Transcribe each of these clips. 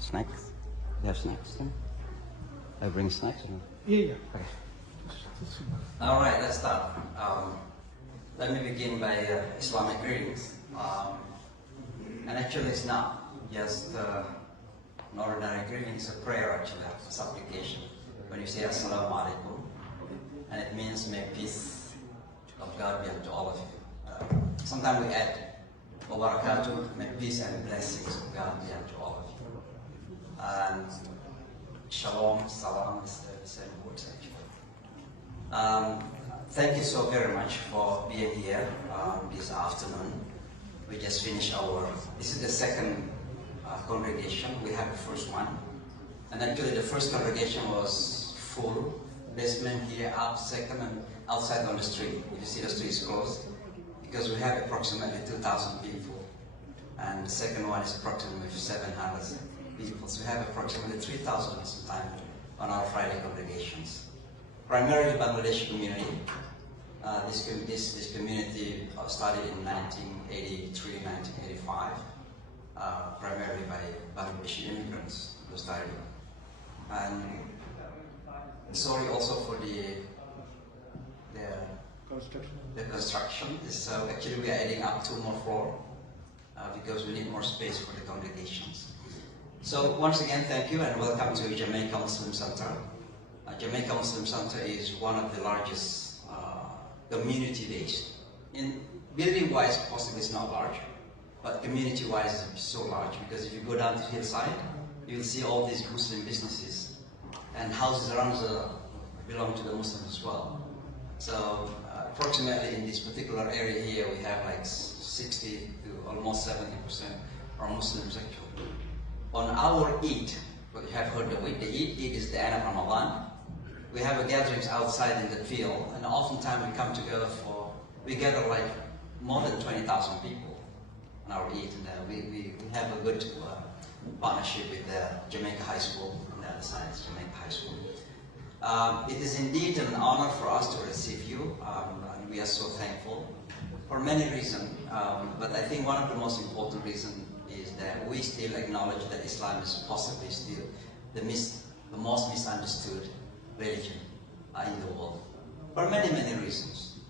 Snacks? You have snacks then? I bring snacks? Or no? Yeah. Okay. All right, let's start. Let me begin by Islamic greetings. And actually it's not just an ordinary greeting, it's a prayer actually, a supplication. When you say Assalamu alaikum, and it means may peace of God be unto all of you. Sometimes we add wa barakatuh, may peace and blessings of God be unto all of you. And shalom, salam is the same words actually. Thank you so very much for being here this afternoon. We just finished this is the second congregation. We had the first one. And actually the first congregation was full. Basement here, up, second, and outside on the street. If you see the street is closed, because we have approximately 2,000 people. And the second one is approximately 700 people. So we have approximately 3,000 sometimes on our Friday congregations. Primarily Bangladeshi community. This community started in 1983, 1985, primarily by Bangladeshi immigrants who started. And sorry also for the construction. So actually we are adding up 2 more floors because we need more space for the congregations. So once again, thank you and welcome to Jamaica Muslim Center. Jamaica Muslim Center is one of the largest community-based. In building-wise, possibly it's not large, but community-wise it's so large because if you go down to the hillside, you will see all these Muslim businesses and houses around belong to the Muslims as well. So approximately in this particular area here, we have like 60 to almost 70% are Muslims actually. On our Eid, what you have heard of it, the Eid is the end of Ramadan. We have a gatherings outside in the field, and oftentimes we come together we gather like more than 20,000 people on our Eid, and we have a good partnership with the Jamaica High School on the other side, Jamaica High School. It is indeed an honor for us to receive you, and we are so thankful for many reasons, but I think one of the most important reasons is that we still acknowledge that Islam is possibly still the most misunderstood religion in the world, for many reasons.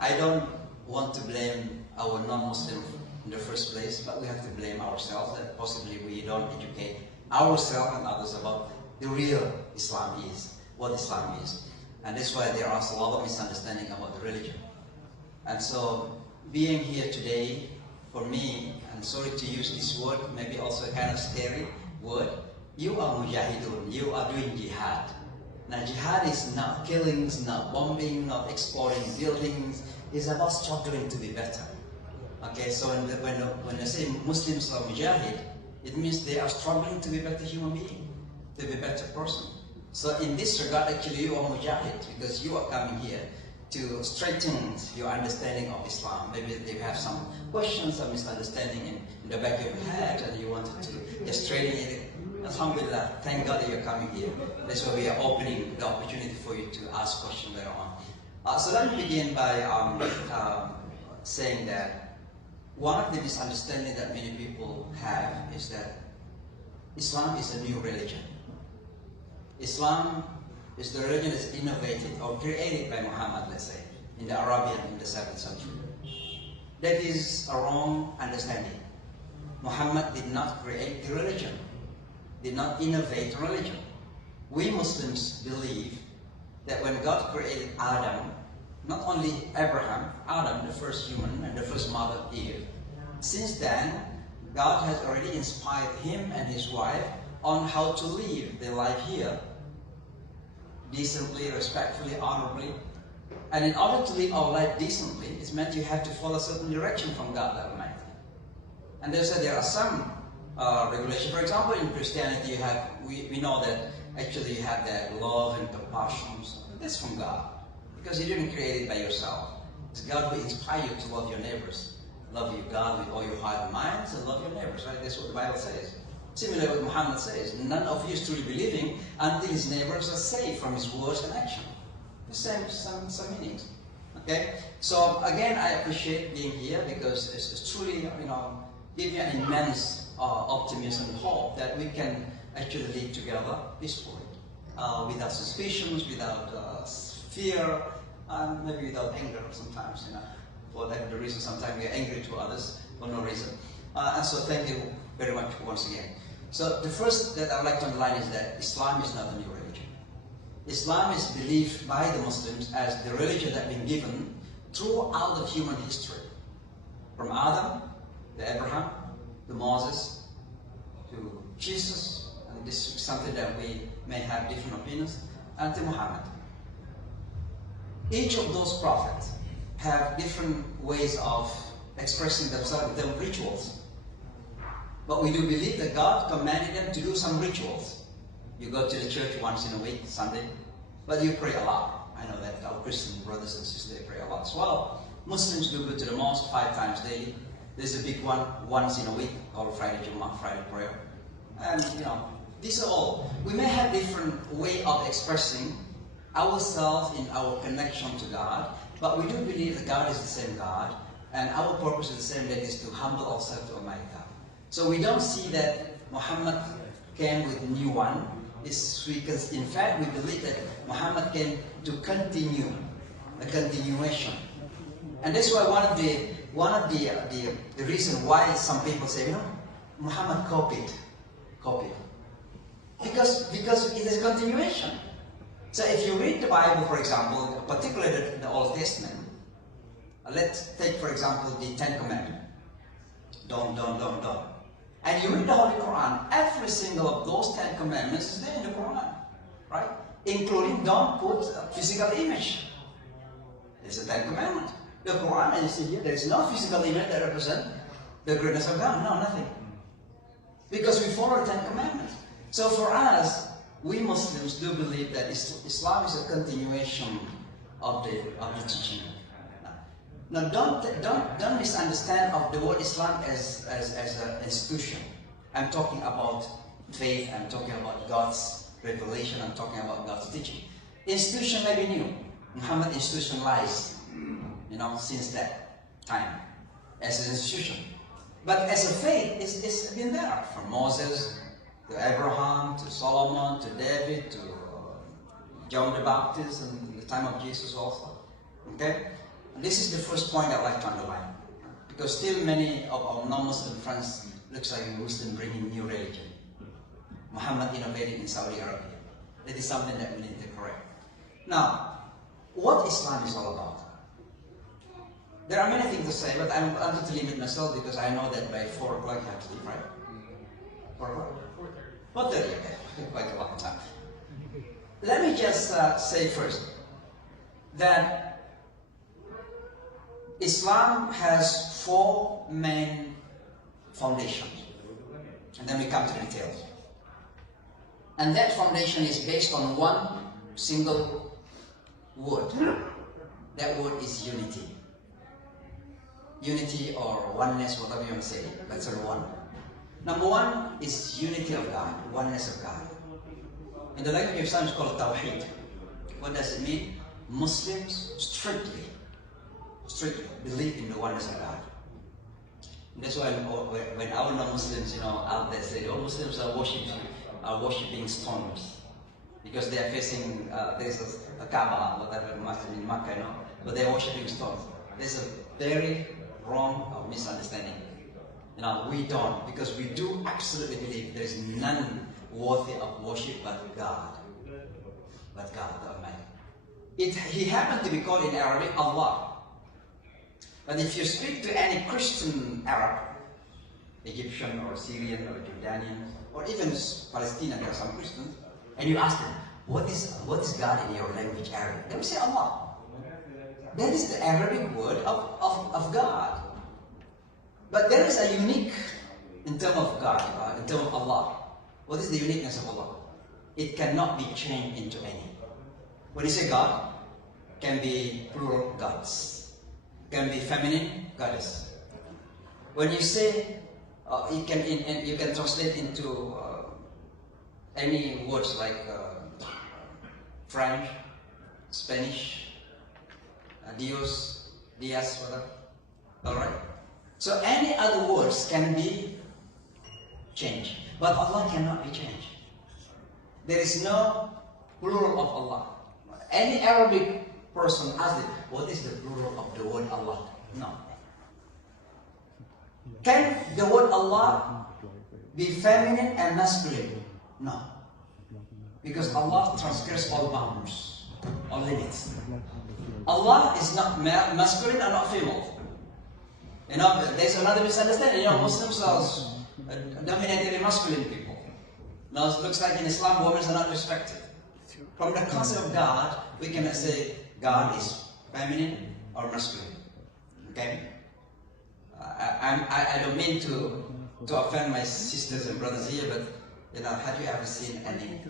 I don't want to blame our non-Muslims in the first place, but we have to blame ourselves that possibly we don't educate ourselves and others about the real Islam is, what Islam is. And that's why there are a lot of misunderstanding about the religion. And so being here today, for me, and sorry to use this word, maybe also a kind of scary word, you are mujahidun, you are doing jihad. Now jihad is not killings, not bombing, not exploding buildings. It's about struggling to be better. Okay, so when I say Muslims are mujahid, it means they are struggling to be a better human being, to be a better person. So in this regard, actually you are mujahid because you are coming here to straighten your understanding of Islam. Maybe you have some questions, some misunderstanding in the back of your head and you wanted to just straighten it. Alhamdulillah, thank God that you're coming here. That's why we are opening the opportunity for you to ask questions later on. So let me begin by saying that one of the misunderstandings that many people have is that Islam is a new religion. Islam is the religion that's innovated or created by Muhammad, let's say, in the Arabian in the 7th century. That is a wrong understanding. Muhammad did not create the religion, did not innovate religion. We Muslims believe that when God created Adam, not only Abraham, Adam, the first human, and the first mother, Eve, since then, God has already inspired him and his wife on how to live their life here, decently, respectfully, honorably. And in order to live our life decently, it's meant you have to follow a certain direction from God the Almighty. And there are some regulations. For example, in Christianity, we know that actually you have that love and compassion. That's from God, because you didn't create it by yourself. It's God who inspires you to love your neighbors. Love your God with all your heart and mind, and love your neighbors, right? That's what the Bible says. Similarly, what Muhammad says, none of you is truly believing until his neighbors are saved from his words and action. The same, some meanings. Okay? So again, I appreciate being here because it's truly, give you an immense optimism, hope that we can actually live together peacefully, without suspicions, without fear, and maybe without anger sometimes, for that the reason sometimes we are angry to others for no reason. And so thank you very much once again. So the first that I'd like to underline is that Islam is not a new religion. Islam is believed by the Muslims as the religion that has been given throughout the human history. From Adam to Abraham, to Moses, to Jesus, and this is something that we may have different opinions, and to Muhammad. Each of those prophets have different ways of expressing themselves with their rituals. But we do believe that God commanded them to do some rituals. You go to the church once in a week, Sunday, but you pray a lot. I know that our Christian brothers and sisters, they pray a lot as well. Muslims do go to the mosque 5 times daily. There's a big one once in a week, called Friday Jummah, Friday prayer. And these are all. We may have different way of expressing ourselves in our connection to God, but we do believe that God is the same God, and our purpose is the same, that is to humble ourselves to Almighty God. So we don't see that Muhammad came with a new one. Because in fact we believe that Muhammad came to continue, a continuation. And that's why one of the reason why some people say, Muhammad copied. Because it is a continuation. So if you read the Bible, for example, particularly the Old Testament, let's take, for example, the 10 Commandments. Don't. And you read the Holy Quran, every single of those 10 Commandments is there in the Quran, right? Including don't put a physical image. It's a 10 Commandment. The Quran, as you see here, there is no physical image that represents the greatness of God. No, nothing. Because we follow the 10 Commandments. So for us, we Muslims do believe that Islam is a continuation of the teaching. Now, don't misunderstand of the word Islam as an institution. I'm talking about faith. I'm talking about God's revelation. I'm talking about God's teaching. Institution may be new. Muhammad institutionalized, since that time as an institution. But as a faith, it's been there from Moses to Abraham to Solomon to David to John the Baptist and the time of Jesus also. Okay. This is the first point I'd like to underline, because still many of our non-Muslim friends looks like a Muslim bringing new religion. Muhammad innovated in Saudi Arabia. That is something that we need to correct. Now, what Islam is all about? There are many things to say, but I'm going to limit myself because I know that by 4 o'clock I have to leave, right? 4 o'clock? 4:30, okay. Quite a long time. Let me just say first that Islam has 4 main foundations, and then we come to the details. And that foundation is based on one single word. That word is unity. Unity or oneness, whatever you want to say, that's the one. Number 1 is unity of God, oneness of God. In the language of Islam, it's called Tawheed. What does it mean? Muslims strictly believe in the oneness of God. And that's why when our non-Muslims, out there say, all Muslims are worshipping stones because they are facing there's a Kaaba, whatever Muslim in Makkah, but they are worshipping stones. There's a very wrong misunderstanding. We don't, because we do absolutely believe there is none worthy of worship but God. But God, the Almighty. He happened to be called in Arabic Allah. But if you speak to any Christian Arab, Egyptian or Syrian or Jordanian, or even Palestinian, there are some Christians, and you ask them, what is God in your language, Arabic? They will say Allah. That is the Arabic word of God. But there is a unique in terms of God, in terms of Allah. What is the uniqueness of Allah? It cannot be changed into any. When you say God, can be plural gods. Can be feminine goddess. When you say, you can translate into any words like French, Spanish, Dios, whatever. All right. So any other words can be change. But Allah cannot be changed. There is no plural of Allah. Any Arabic person asks it, what is the plural of the word Allah? No. Can the word Allah be feminine and masculine? No. Because Allah transgressed all boundaries, all limits. Allah is not masculine and not female. You know, there's another misunderstanding. You know, Muslims are dominated in masculine people. Now it looks like in Islam, women are not respected. From the concept of God, we cannot say God is feminine or masculine. Okay? I don't mean to offend my sisters and brothers here, but you know, have you ever seen any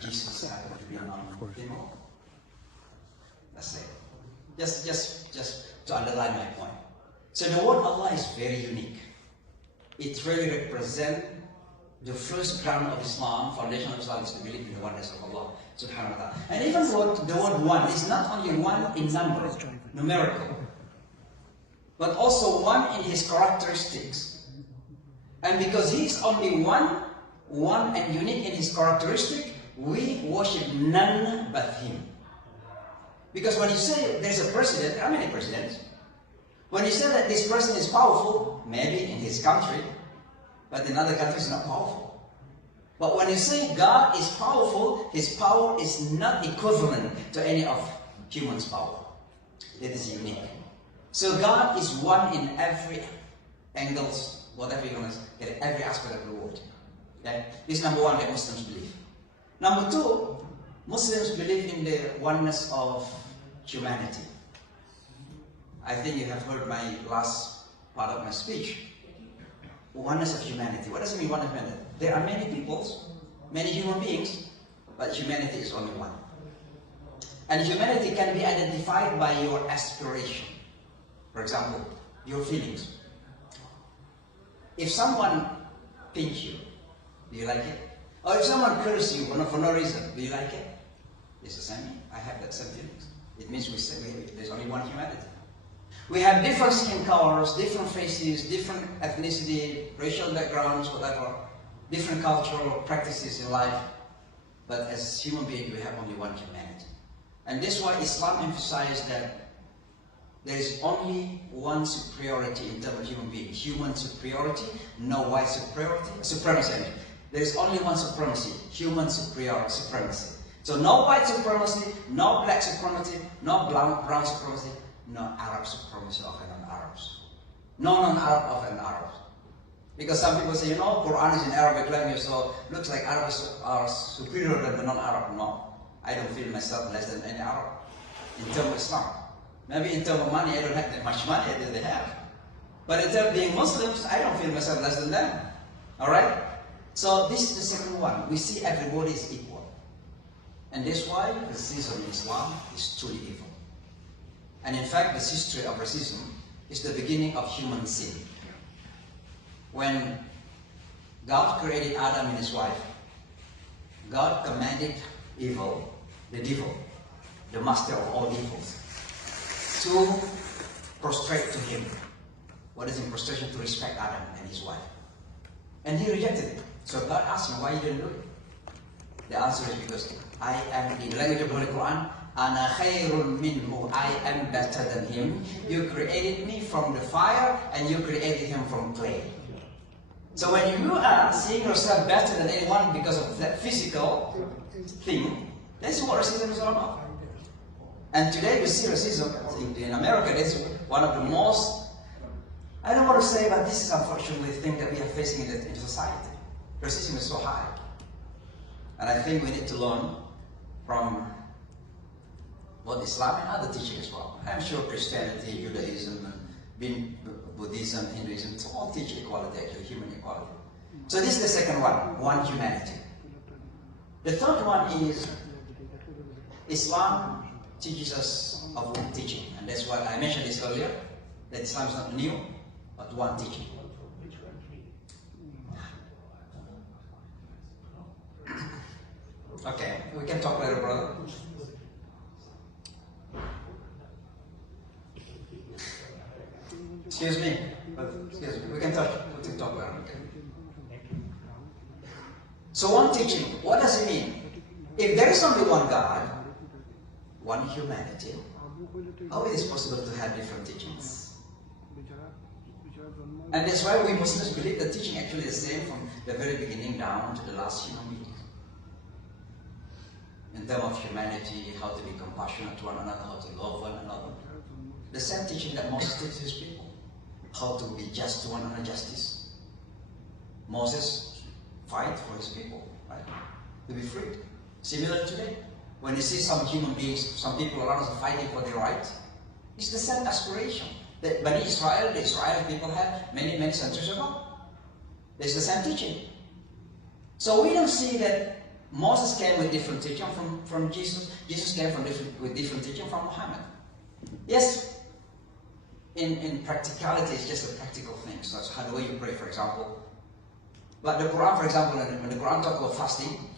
Jesus happen to be a female? That's it. Just to underline my point. So the word Allah is very unique. It really represents the first ground of Islam, foundation of Islam is to believe in the oneness of Allah subhanahu wa ta'ala. And even the word one is not only one in number, numerical, but also one in his characteristics. And because he is only one and unique in his characteristic, we worship none but him. Because when you say there's a president, how many presidents? When you say that this president is powerful, maybe in his country, but in other countries not powerful. But when you say God is powerful, his power is not equivalent to any of human's power. It is unique. So God is one in every angles, whatever you want to say, in every aspect of the world. Okay? This is number one that Muslims believe. Number two, Muslims believe in the oneness of humanity. I think you have heard my last part of my speech. Oneness of humanity. What does it mean, oneness of humanity? There are many peoples, many human beings, but humanity is only one. And humanity can be identified by your aspiration. For example, your feelings. If someone pinch you, do you like it? Or if someone curses you for no reason, do you like it? It's the same. I have that same feelings. It means there's only one humanity. We have different skin colors, different faces, different ethnicity, racial backgrounds, whatever, different cultural practices in life. But as human beings, we have only one humanity. And this is why Islam emphasizes that there is only one superiority in terms of human being. Human superiority, no white supremacy. There is only one supremacy, human supremacy. So no white supremacy, no black supremacy, no brown supremacy, no Arab supremacy over non-Arabs. No non-Arab over non-Arabs. Because some people say, you know, Quran is in Arabic language, so looks like Arabs are superior than the non-Arab. No, I don't feel myself less than any Arab in terms of Islam. Maybe in terms of money, I don't have that much money as they have. But in terms of being Muslims, I don't feel myself less than them. Alright? So this is the second one. We see everybody is equal. And that's why racism in Islam is truly evil. And in fact, the history of racism is the beginning of human sin. When God created Adam and his wife, God commanded evil, the devil, the master of all evils, to prostrate to him. What is in prostration? To respect Adam and his wife. And he rejected it. So God asked him, why you didn't do it? The answer is because I am, in the language of the Holy Quran, Ana khayrun minhu, I am better than him. You created me from the fire and you created him from clay. So when you are seeing yourself better than anyone because of that physical thing, that's what racism is all about. And today we see racism in America. That's one of the most, I don't want to say, but this is unfortunately the thing that we are facing in society. Racism is so high. And I think we need to learn from both Islam and other teachings as well. I'm sure Christianity, Judaism, and Buddhism, Hinduism, it's all teach equality, actually, human equality. So this is the second one humanity. The third one is Islam teaches us of one teaching. And that's why I mentioned this earlier, that Islam is not new, but one teaching. Okay, we can talk later, brother. Excuse me, we can talk later. Okay. So one teaching, what does it mean? If there is only one God, one humanity, how is it possible to have different teachings? And that's why we Muslims believe the teaching actually is the same from the very beginning down to the last human being. In terms of humanity, how to be compassionate to one another, how to love one another. The same teaching that Moses taught his people. How to be just to one another, justice. Moses fight for his people, right? To be freed. Similar today, when you see some human beings, some people around us fighting for their right, it's the same aspiration that Bani Israel, the Israeli people had many centuries ago. It's the same teaching. So we don't see that Moses came with different teaching from Jesus. Jesus came with different teaching from Muhammad. Yes, in practicality, it's just a practical thing. So that's how the way you pray, for example. But the Quran, for example, when the Quran talks about fasting,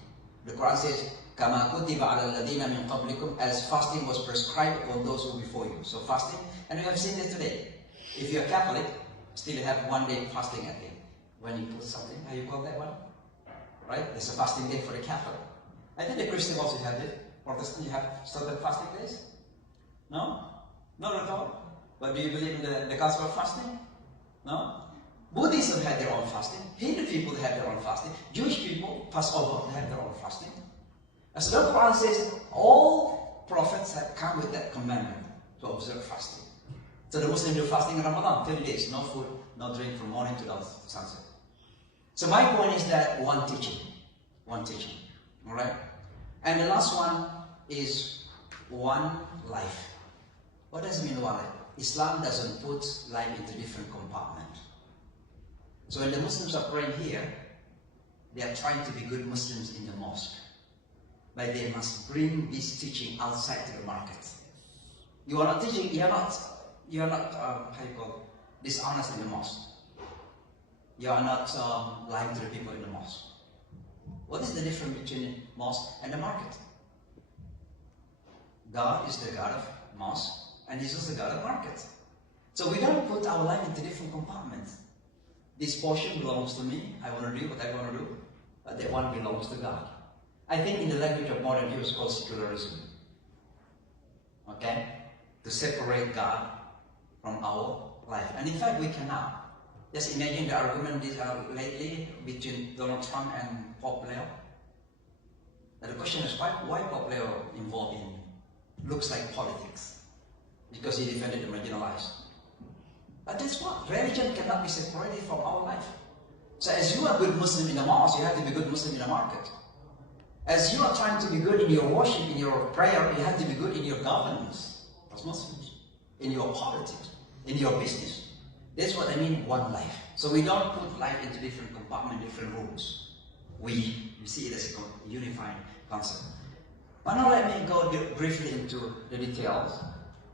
the Quran says, "Kama kutiba ala alladhina min qablikum," as fasting was prescribed for those who before you. So fasting, and we have seen this today. If you're Catholic, still have 1 day fasting, I think. When you put something, how you call that one? Right? There's a fasting day for the Catholic. I think the Christian also have it. Protestant, you have started fasting days? No? Not at all. But do you believe in the gospel of fasting? No? Buddhism had their own fasting. Hindu people had their own fasting. Jewish people, Passover, have their own fasting. As the Quran says, all prophets have come with that commandment to observe fasting. So the Muslims do fasting in Ramadan, 30 days, no food, no drink from morning to sunset. So my point is that one teaching, all right? And the last one is one life. What does it mean, one life? Islam doesn't put life into different compartments. So when the Muslims are praying here, they are trying to be good Muslims in the mosque. But they must bring this teaching outside to the market. You are not teaching, you are not how you call it, dishonest in the mosque. You are not lying to the people in the mosque. What is the difference between mosque and the market? God is the God of mosque, and He's also the God of market. So we don't put our life into different compartments. This portion belongs to me, I want to do what I want to do, but that one belongs to God. I think in the language of modern view it's called secularism. Okay? To separate God from our life. And in fact, we cannot. Just imagine the argument lately between Donald Trump and Pope Leo. And the question is, why Pope Leo involved in looks like politics? Because he defended the marginalized. But that's what? Religion cannot be separated from our life. So as you are a good Muslim in the mosque, you have to be a good Muslim in the market. As you are trying to be good in your worship, in your prayer, you have to be good in your governance as Muslims, in your politics, in your business. That's what I mean, one life. So we don't put life into different compartments, different rooms. We see it as a unifying concept. But now let me go briefly into the details.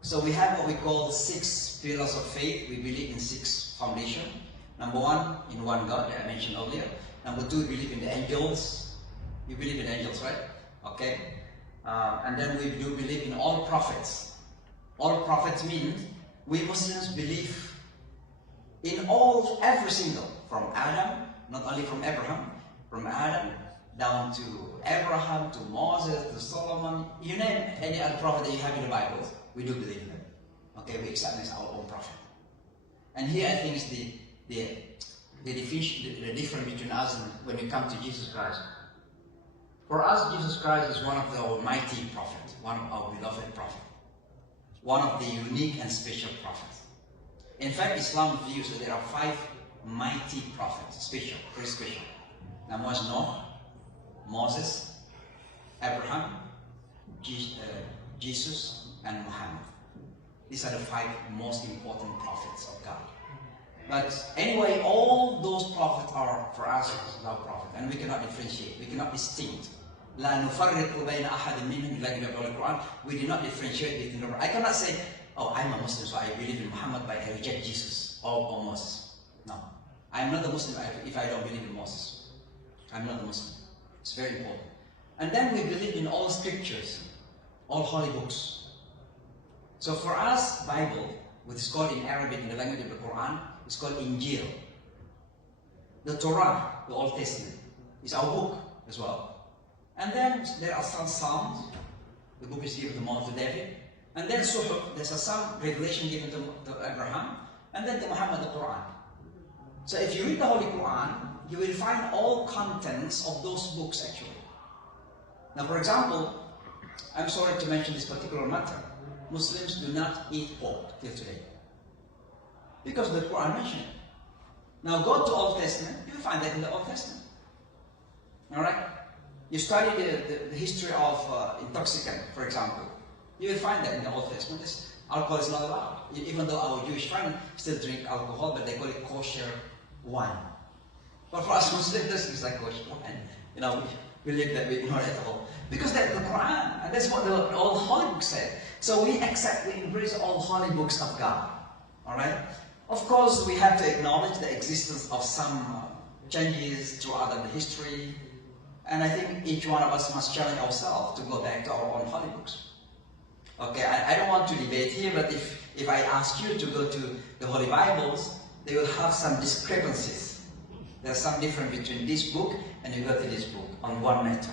So we have what we call 6 pillars of faith. We believe in 6 foundations. Number 1, in one God that I mentioned earlier. Number 2, we believe in the angels. You believe in angels, right? Okay. And then we do believe in all prophets. All prophets means we Muslims believe in every single, from Adam, not only from Abraham, from Adam down to Abraham, to Moses, to Solomon, you name any other prophet that you have in the Bible, we do believe in them. Okay, we accept them as our own prophet. And here I think is the difference between us and when we come to Jesus Christ. For us, Jesus Christ is one of the almighty prophets, one of our beloved prophets, one of the unique and special prophets. In fact, Islam views that there are 5 mighty prophets, special, very special. Number 1 is Noah, Moses, Abraham, Jesus, and Muhammad. These are the 5 most important prophets of God. But anyway, all those prophets are, for us, our prophet, and we cannot differentiate, we cannot distinct. لا نفرق بين أحد منهم like in the Quran, we do not differentiate between them. I cannot say, oh, I'm a Muslim, so I believe in Muhammad, but I reject Jesus or Moses. No. I'm not a Muslim if I don't believe in Moses. I'm not a Muslim. It's very important. And then we believe in all scriptures, all holy books. So for us, Bible, which is called in Arabic, in the language of the Quran, it's called Injil. The Torah, the Old Testament, is our book. as well. And then there are some Psalms, the book is given to David. And then Suhuf, there's a Psalm, Revelation given to Abraham. And then to Muhammad, the Quran. So if you read the Holy Quran, you will find all contents of those books actually. Now for example, I'm sorry to mention this particular matter. Muslims do not eat pork till today. Because the Quran mentioned it. Now go to Old Testament, you will find that in the Old Testament. Alright? You study the history of intoxicant, for example. You will find that in the Old Testament. Alcohol is not allowed. Even though our Jewish friends still drink alcohol, but they call it kosher wine. But for us Muslims, this is like kosher wine. You know, we believe that we ignore it all. Because that's the Quran, and that's what the old holy books said. So we accept, we embrace all holy books of God. Alright? Of course, we have to acknowledge the existence of some changes throughout the history. And I think each one of us must challenge ourselves to go back to our own holy books. Okay, I don't want to debate here, but if I ask you to go to the Holy Bibles, they will have some discrepancies. There's some difference between this book and you go to this book on one matter.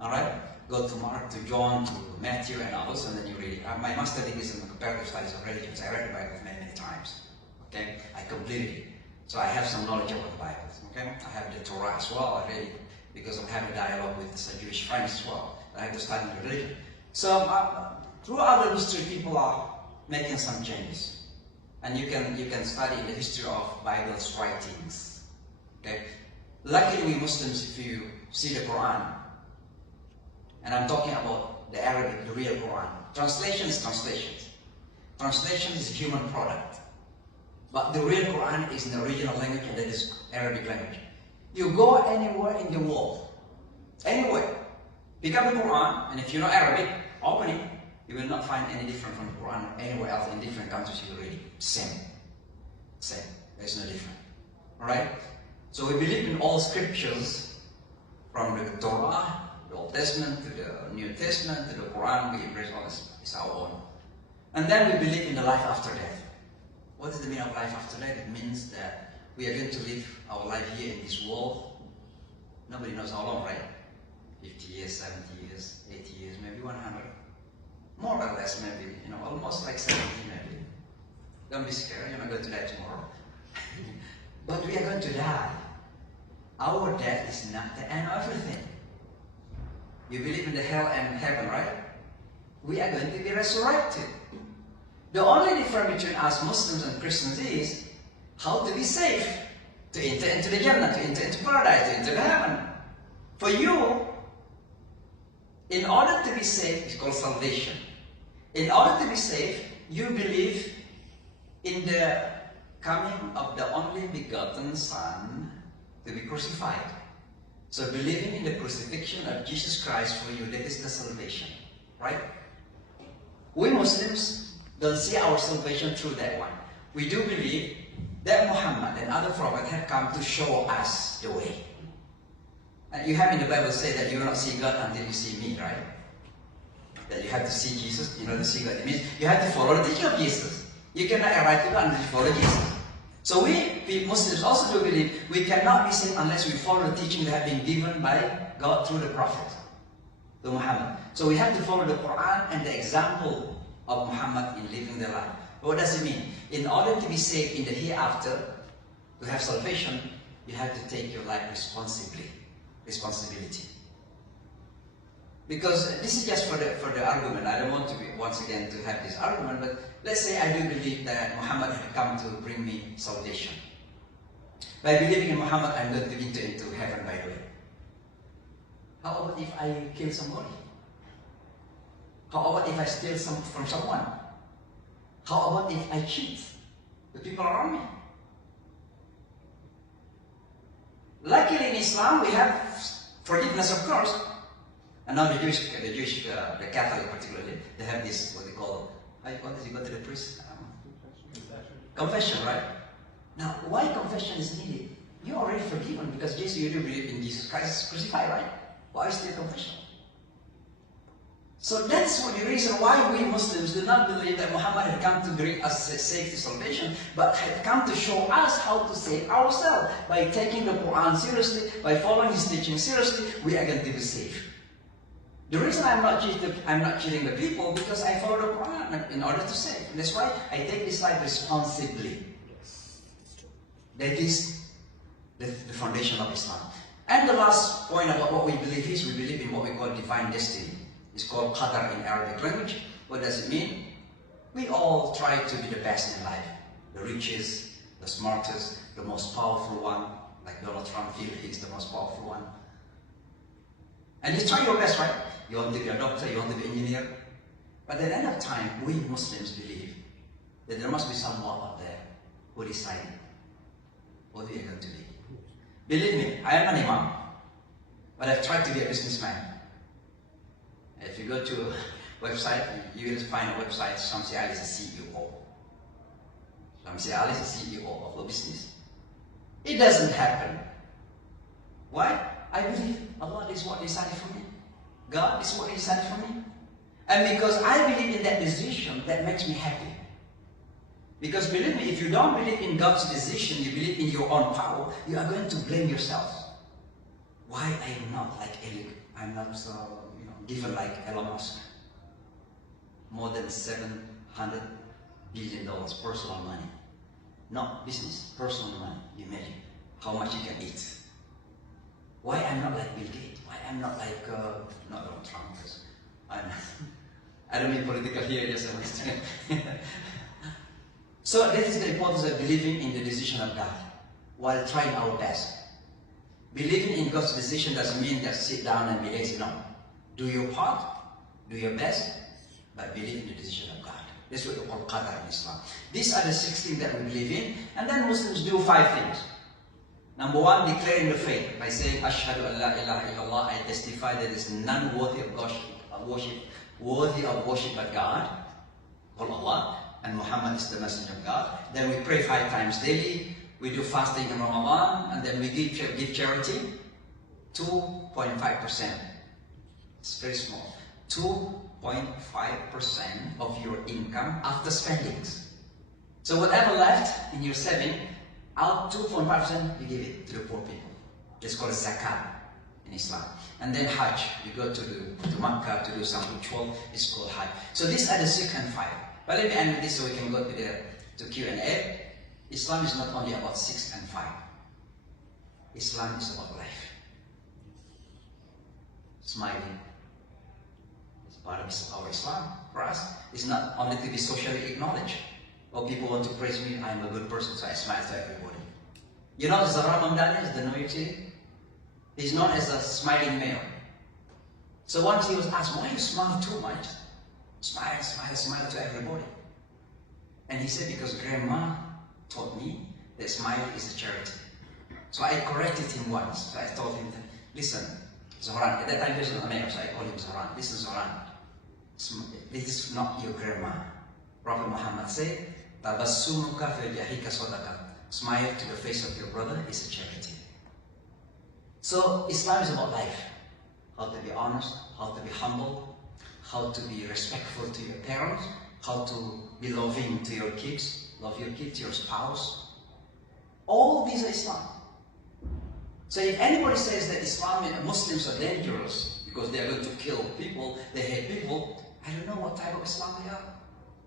Alright? Go to Mark, to John, to Matthew and others, and then you read it. My master degree is in comparative studies of religions. I read the Bible many, many times. Okay? I completed it. So I have some knowledge about the Bible. Okay? I have the Torah as well. I read it because I'm having a dialogue with some Jewish friends as well. I have to study the religion. So throughout the history, people are making some changes. And you can study the history of Bible's writings. Okay? Luckily, we Muslims, if you see the Quran, and I'm talking about the Arabic, the real Quran. Translation is translations. Translation is a human product. But the real Quran is in the original language, and that is Arabic language. You go anywhere in the world, anywhere, pick up the Quran, and if you know Arabic, open it, you will not find any different from the Quran anywhere else in different countries you will read it. Same. There's no different. Alright? So we believe in all scriptures, from the Torah, the Old Testament, to the New Testament, to the Quran. We embrace all this. It's our own. And then we believe in the life after death. What is the meaning of life after death? It means that we are going to live our life here in this world. Nobody knows how long, right? 50 years, 70 years, 80 years, maybe 100. More or less, maybe, almost like 70 maybe. Don't be scared, you're not going to die tomorrow. But we are going to die. Our death is not the end of everything. You believe in the hell and heaven, right? We are going to be resurrected. The only difference between us Muslims and Christians is how to be safe, to enter into the Jannah, to enter into paradise, to enter the heaven. For you, in order to be safe, it's called salvation. In order to be safe, you believe in the coming of the only begotten Son to be crucified. So believing in the crucifixion of Jesus Christ for you, that is the salvation. Right? We Muslims don't see our salvation through that one. We do believe that Muhammad and other prophets have come to show us the way. And you have in the Bible say that you will not see God until you see me, right? That you have to see Jesus in order to see God. It means you have to follow the teaching of Jesus. You cannot arrive to God until you follow Jesus. So we Muslims also do believe we cannot be saved unless we follow the teaching that have been given by God through the Prophet, the Muhammad. So we have to follow the Quran and the example of Muhammad in living their life. What does it mean? In order to be saved in the hereafter, to have salvation, you have to take your life responsibility. Because this is just for the argument. I don't want to be, once again, to have this argument, but let's say I do believe that Muhammad had come to bring me salvation. By believing in Muhammad, I'm going to enter into heaven, by the way. How about if I kill somebody? How about if I steal from someone? How about if I cheat the people around me? Luckily in Islam, we have forgiveness, of course. And now the Catholic particularly, they have this, what they call, how you call this? You go to the priest? Confession, right? Now, why confession is needed? You're already forgiven because you do believe in Jesus Christ crucified, right? Why still confession? So that's what the reason why we Muslims do not believe that Muhammad had come to bring us safety, salvation, but had come to show us how to save ourselves. By taking the Quran seriously, by following his teaching seriously, we are going to be safe. The reason I'm not cheating the people, because I follow the Quran in order to save. And that's why I take this life responsibly. That is the foundation of Islam. And the last point about what we believe is, we believe in what we call divine destiny. It's called qadar in Arabic language. What does it mean? We all try to be the best in life. The richest, the smartest, the most powerful one. Like Donald Trump feels he's the most powerful one. And you try your best, right? You want to be a doctor, you want to be an engineer. But at the end of time, we Muslims believe that there must be someone out there who decided what we are going to be. Believe me, I am an imam, but I've tried to be a businessman. If you go to a website, you will find a website, Shamsi Ali is a CEO. Shamsi Ali is a CEO of a business. It doesn't happen. Why? I believe Allah is what decided for me. God is what decided for me. And because I believe in that decision, that makes me happy. Because believe me, if you don't believe in God's decision, you believe in your own power, you are going to blame yourself. Why I am not like Eli? I'm not given like Elon Musk. More than $700 billion personal money. Not business, personal money. You imagine how much you can eat. Why I'm not like Bill Gates? Why I'm not like, not Donald Trump, because I don't mean political here, just understand. So that is the importance of believing in the decision of God, while trying our best. Believing in God's decision doesn't mean just sit down and be lazy, no. Do your part, do your best, but believe in the decision of God. That's what we call qadar in Islam. These are the 6 things that we believe in, and then Muslims do 5 things. Number 1, declaring the faith by saying, Ashhadu an la ilaha illallah, I testify that there is none worthy of worship but God, called Allah, and Muhammad is the messenger of God. Then we pray 5 times daily, we do fasting in Ramadan, and then we give charity, 2.5%. It's very small. 2.5% of your income after spendings. So whatever left in your saving, out 2.5% you give it to the poor people. It's called zakat in Islam. And then Hajj, you go to Makkah to do some ritual, it's called Hajj. So these are the 6 and 5. But let me end with this so we can go to Q&A. Islam is not only about 6 and 5. Islam is about life. Smiling is part of our Islam. For us, it's not only to be socially acknowledged. Or people want to praise me, I'm a good person, so I smile to everybody. You know Zahra Mamdani is the New York City? He's known as a smiling mayor. So once he was asked, why you smile too much? Smile, smile, smile to everybody. And he said, because grandma taught me that smile is a charity. So I corrected him once. So I told him, listen, Zohran, at that time he was not a mayor, so I called him Zohran. Listen, Zohran, this is not your grandma. Prophet Muhammad said, Tabassumuka fi wajhika sadaqah. Smile to the face of your brother is a charity. So Islam is about life. How to be honest, how to be humble, how to be respectful to your parents, how to be loving to your kids, love your kids, your spouse. All these are Islam. So if anybody says that Islam and Muslims are dangerous because they are going to kill people, they hate people, I don't know what type of Islam they are,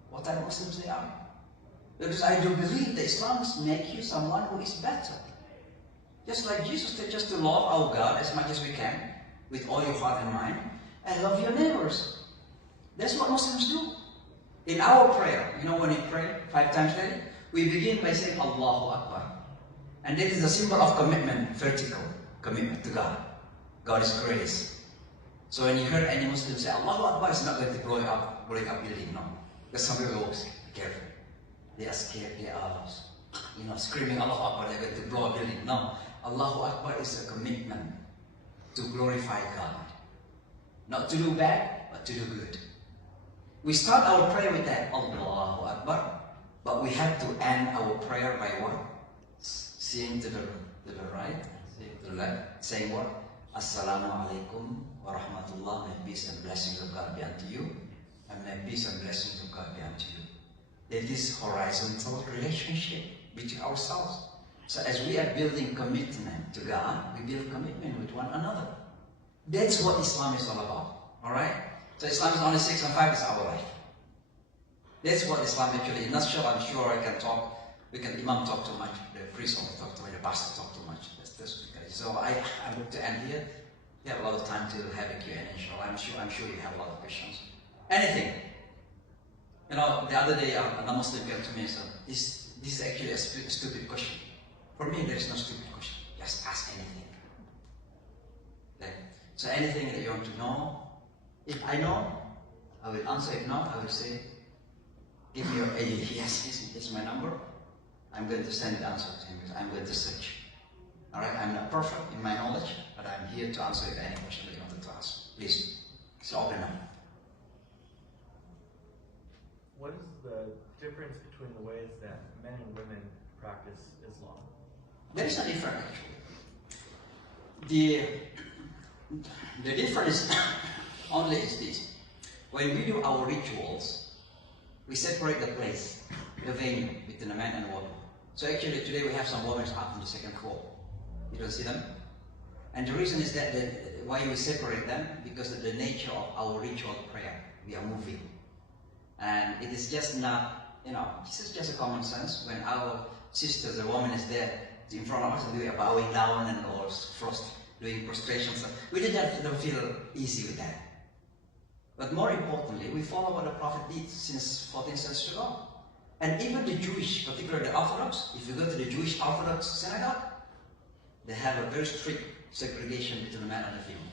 what type of Muslims they are. Because I do believe that Islams make you someone who is better. Just like Jesus said, just to love our God as much as we can, with all your heart and mind, and love your neighbors. That's what Muslims do. In our prayer, you know when we pray 5 times daily, we begin by saying Allahu Akbar. And that is a symbol of commitment, vertical commitment to God. God is greatest. So when you heard any Muslim say Allahu Akbar, it's not going to blow up building, no. Because some people go, be careful. They are scared, they are screaming Allahu Akbar, they're going to blow a building. No. Allahu Akbar is a commitment to glorify God. Not to do bad, but to do good. We start our prayer with that, Allahu Akbar, but we have to end our prayer by what? Seeing to the right, to the left, saying what? Assalamu alaikum wa rahmatullah, may peace and blessings of God be unto you, and may peace and blessings of God be unto you. That is horizontal relationship between ourselves. So as we are building commitment to God, we build commitment with one another. That's what Islam is all about. Alright? So Islam is only 6 and 5 is our life. That's what Islam actually, in a nutshell. I'm sure I can talk, Imam talk too much, the priest will talk too much, the pastor talk too much. That's okay. So I'm going to end here. We have a lot of time to have a Q&A, inshallah. I'm sure you have a lot of questions. Anything. You know, the other day a Muslim came to me and said, this is actually a stupid question. For me, there is no stupid question. Just ask anything. Okay. So anything that you want to know, if I know, I will answer. If not, I will say, give me your yes, this is my number. I'm going to send the answer to him because I'm going to search. Alright, I'm not perfect in my knowledge, but I'm here to answer any question that you wanted to ask. Please, it's open now. What is the difference between the ways that men and women practice Islam? There is no difference actually. The difference only is this. When we do our rituals, we separate the place, the venue, between a man and a woman. So actually today we have some women up on the second floor. You don't see them? And the reason is that why we separate them, because of the nature of our ritual prayer. We are moving. And it is just not, you know, this is just a common sense. When our sisters, the woman is there in front of us and we are bowing down and or doing prostration stuff, we don't feel easy with that. But more importantly, we follow what the Prophet did since 14 centuries ago. And even the Jewish, particularly the Orthodox, if you go to the Jewish Orthodox synagogue, they have a very strict segregation between the man and the female.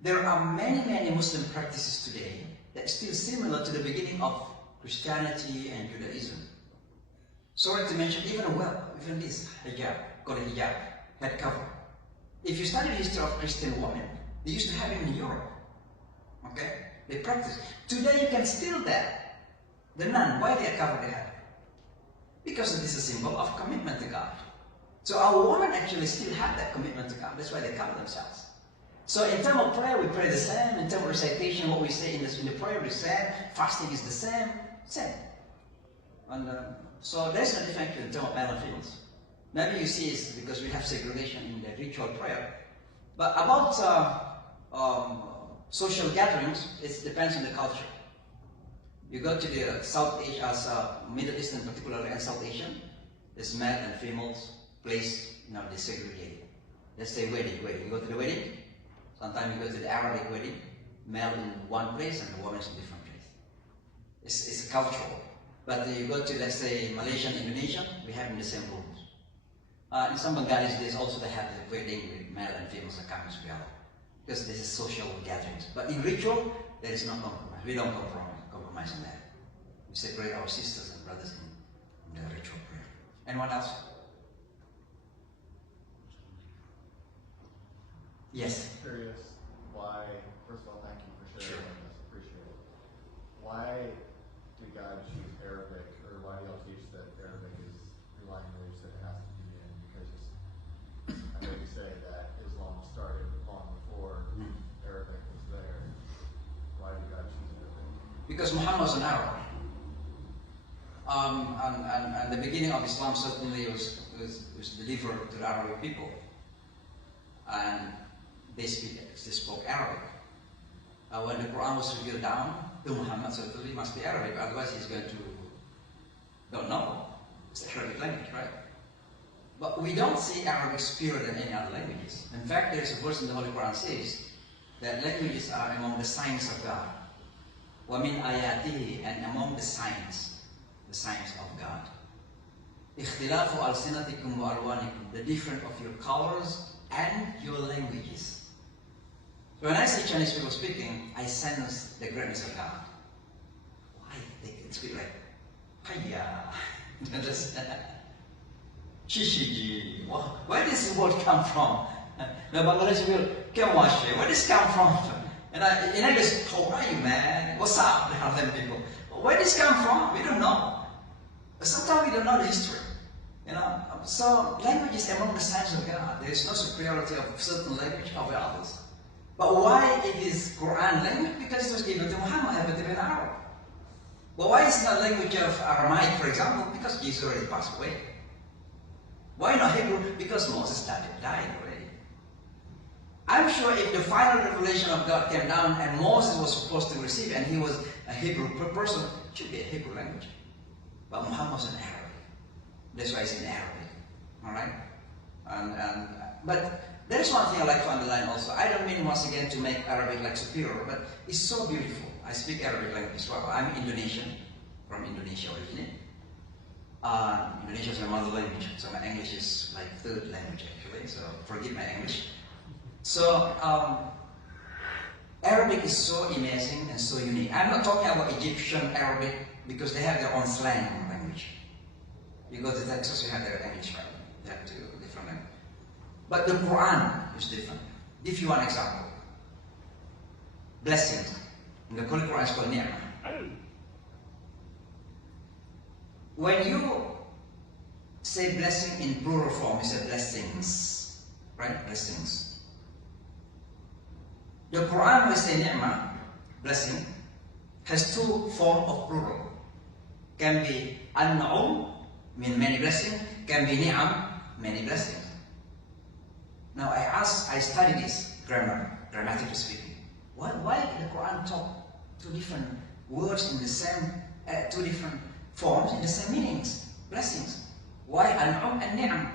There are many Muslim practices today that are still similar to the beginning of Christianity and Judaism. Sorry to mention, even this hijab, called hijab, head cover. If you study the history of Christian women, they used to have it in Europe. Okay? They practice. Today you can steal that. The nun, why they cover their head? Because it is a symbol of commitment to God. So our women actually still have that commitment to God. That's why they cover themselves. So in terms of prayer, we pray the same. In terms of recitation, what we say in the prayer is the same. Fasting is the same. And so there's no difference in terms of male and females. Maybe you see it's because we have segregation in the ritual prayer. But about social gatherings, it depends on the culture. You go to the South Asia, Middle Eastern particularly, and South Asian, there's male and females place, you know, they segregate. Let's say wedding. You go to the wedding, sometimes you go to the Arabic wedding, male in one place and the woman in a different place. It's cultural. But you go to, let's say, Malaysian, Indonesian, we have in the same rooms. In some Bengalis, they have the wedding with male and females are coming together. Because this is social gatherings. But in ritual, there is no compromise. We don't compromise on that. We separate our sisters and brothers in the ritual prayer. Anyone else? Yes. Curious why, first of all, thank you for sharing with us, appreciate it. Why did God choose Arabic, or why do y'all teach that Arabic is the language that it has to be in? Because I know you say that Islam started long before Arabic was there. Why did God choose Arabic? Because Muhammad was an Arab. And the beginning of Islam certainly was delivered to the Arabic people. And they spoke Arabic. When the Quran was revealed down to Muhammad, certainly must be Arabic, otherwise he's going to don't know. It's the Arabic language, right? But we don't see Arabic superior than any other languages. In fact, there is a verse in the Holy Quran says that languages are among the signs of God. وَمِنْ آيَاتِهِ, and among the signs of God. اختلاف ألسنتكم وألوانكم, the difference of your colors and your languages. So when I see Chinese people speaking, I sense the greatness of God. Why they can speak like, hiya, shishiji, where does this word come from? The Bangladeshi will, kemwashi, where does this come from? And I just, how are you, man? What's up? There are them people. Where does this come from? We don't know. Sometimes we don't know the history. You know, so language is among the signs of God. There is no superiority of certain language over others. But why it is Quran language? Because it was given to Muhammad, happened to be an Arab. But why is it not language of Aramaic, for example? Because Jesus already passed away. Why not Hebrew? Because Moses died already. I'm sure if the final revelation of God came down and Moses was supposed to receive and he was a Hebrew person, it should be a Hebrew language. But Muhammad was in Arabic. That's why it's in Arabic. Alright? But there is one thing I like to underline also. I don't mean once again to make Arabic like superior, but it's so beautiful. I speak Arabic language as well. I'm Indonesian, from Indonesia originally. Indonesia is my mother language, so my English is like third language actually, so forgive my English. So, Arabic is so amazing and so unique. I'm not talking about Egyptian Arabic because they have their own slang language. You go to Texas, you have their English, right? They have two different languages. But the Quran is different. Give you one example. Blessings. In the Holy Quran is called ni'mah. When you say blessing in plural form, you say blessings. Right? Blessings. The Quran, when we say ni'mah, blessing, has two forms of plural. Can be an-na'um, mean many blessings, can be ni'am, many blessings. Now I study this grammatically speaking. Why the Quran talk two different words in the same, two different forms in the same meanings, blessings? Why an-na'um and ni'am?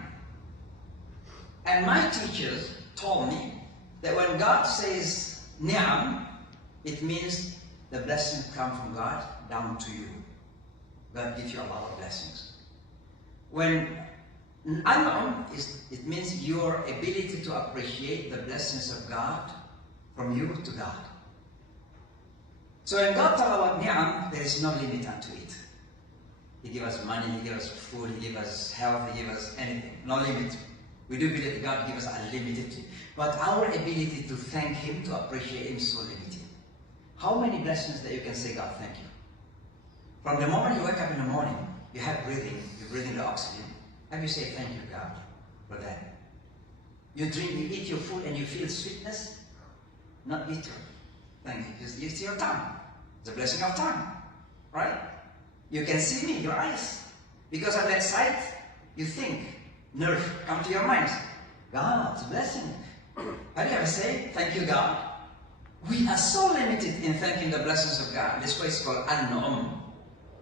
And my teachers told me that when God says ni'am, it means the blessing comes from God down to you. God gives you a lot of blessings. When an'am, it means your ability to appreciate the blessings of God from you to God. So when God talks about ni'am, there is no limit unto it. He gives us money, He gives us food, He gives us health, He gives us anything. No limit. We do believe that God gives us unlimited. But our ability to thank Him, to appreciate Him is so limited. How many blessings that you can say, God, thank you? From the moment you wake up in the morning, you have breathing, you're breathing the oxygen. Have you say thank you, God, for that? You drink, you eat your food and you feel sweetness? Not bitter. Thank you. It's your tongue. It's a blessing of tongue. Right? You can see me, your eyes. Because of that sight, you think. Nerve come to your mind. God's blessing. Have you ever say, thank you, God? We are so limited in thanking the blessings of God. This place is called an-na'um.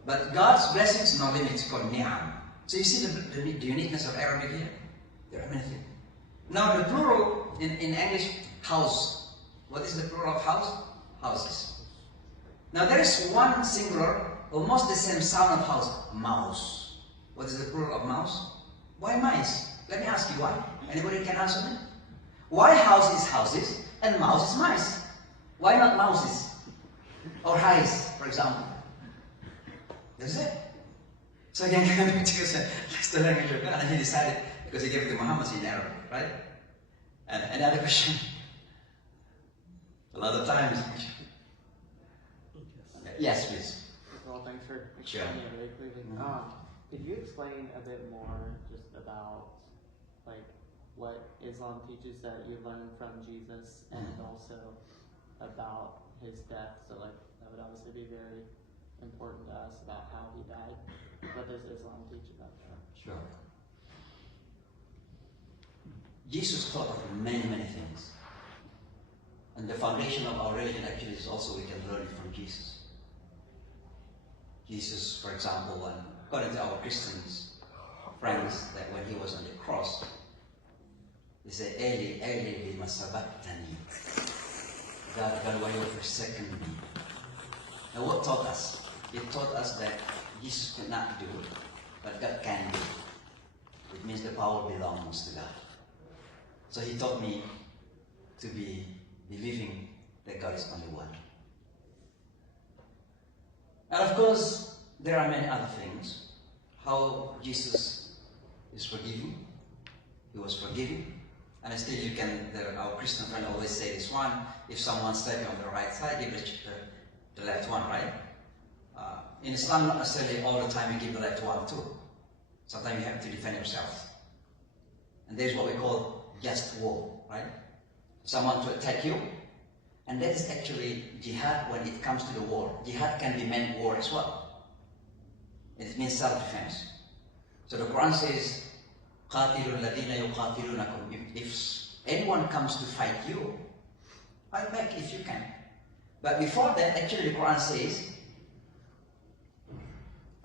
But God's blessings, no limit, it's called ni'am. So you see the uniqueness of Arabic here? There are many things. Now the plural in English, house. What is the plural of house? Houses. Now there is one singular, almost the same sound of house, mouse. What is the plural of mouse? Why mice? Let me ask you why. Anybody can answer me? Why house is houses and mouse is mice? Why not mouses? Or highs, for example? That's it. So again, coming back to that's the language of God, and he decided, because he gave it to Muhammad in Arabic, right? And another question. A lot of times. Yes, please. Well, thanks for explaining it very clearly. Could you explain a bit more just about like what Islam teaches that you learned from Jesus, and also about his death? So like that would obviously be very important to us about how he died. What does Islam teach about that? Sure. Jesus taught of many, many things. And the foundation of our religion actually is also we can learn it from Jesus. Jesus, for example, when, according to our Christian friends, that when he was on the cross, they say, Eli, Eli, lima sabachthani. God, why you forsaken me? And what taught us? It taught us that Jesus could not do it, but God can do it. It means the power belongs to God. So he taught me to be believing that God is only one. And of course, there are many other things. How Jesus is forgiving. He was forgiving. And still you can, our Christian friend always say this one, if someone steps on the right side, give the left one, right? In Islam, not necessarily all the time you give the left one too. Sometimes you have to defend yourself. And there's what we call just war, right? Someone to attack you. And that is actually jihad when it comes to the war. Jihad can be meant war as well. It means self-defense. So the Quran says, قَاتِلُوا الَّذِينَ يُقَاتِلُونَكُمْ. If anyone comes to fight you, fight back if you can. But before that, actually the Quran says,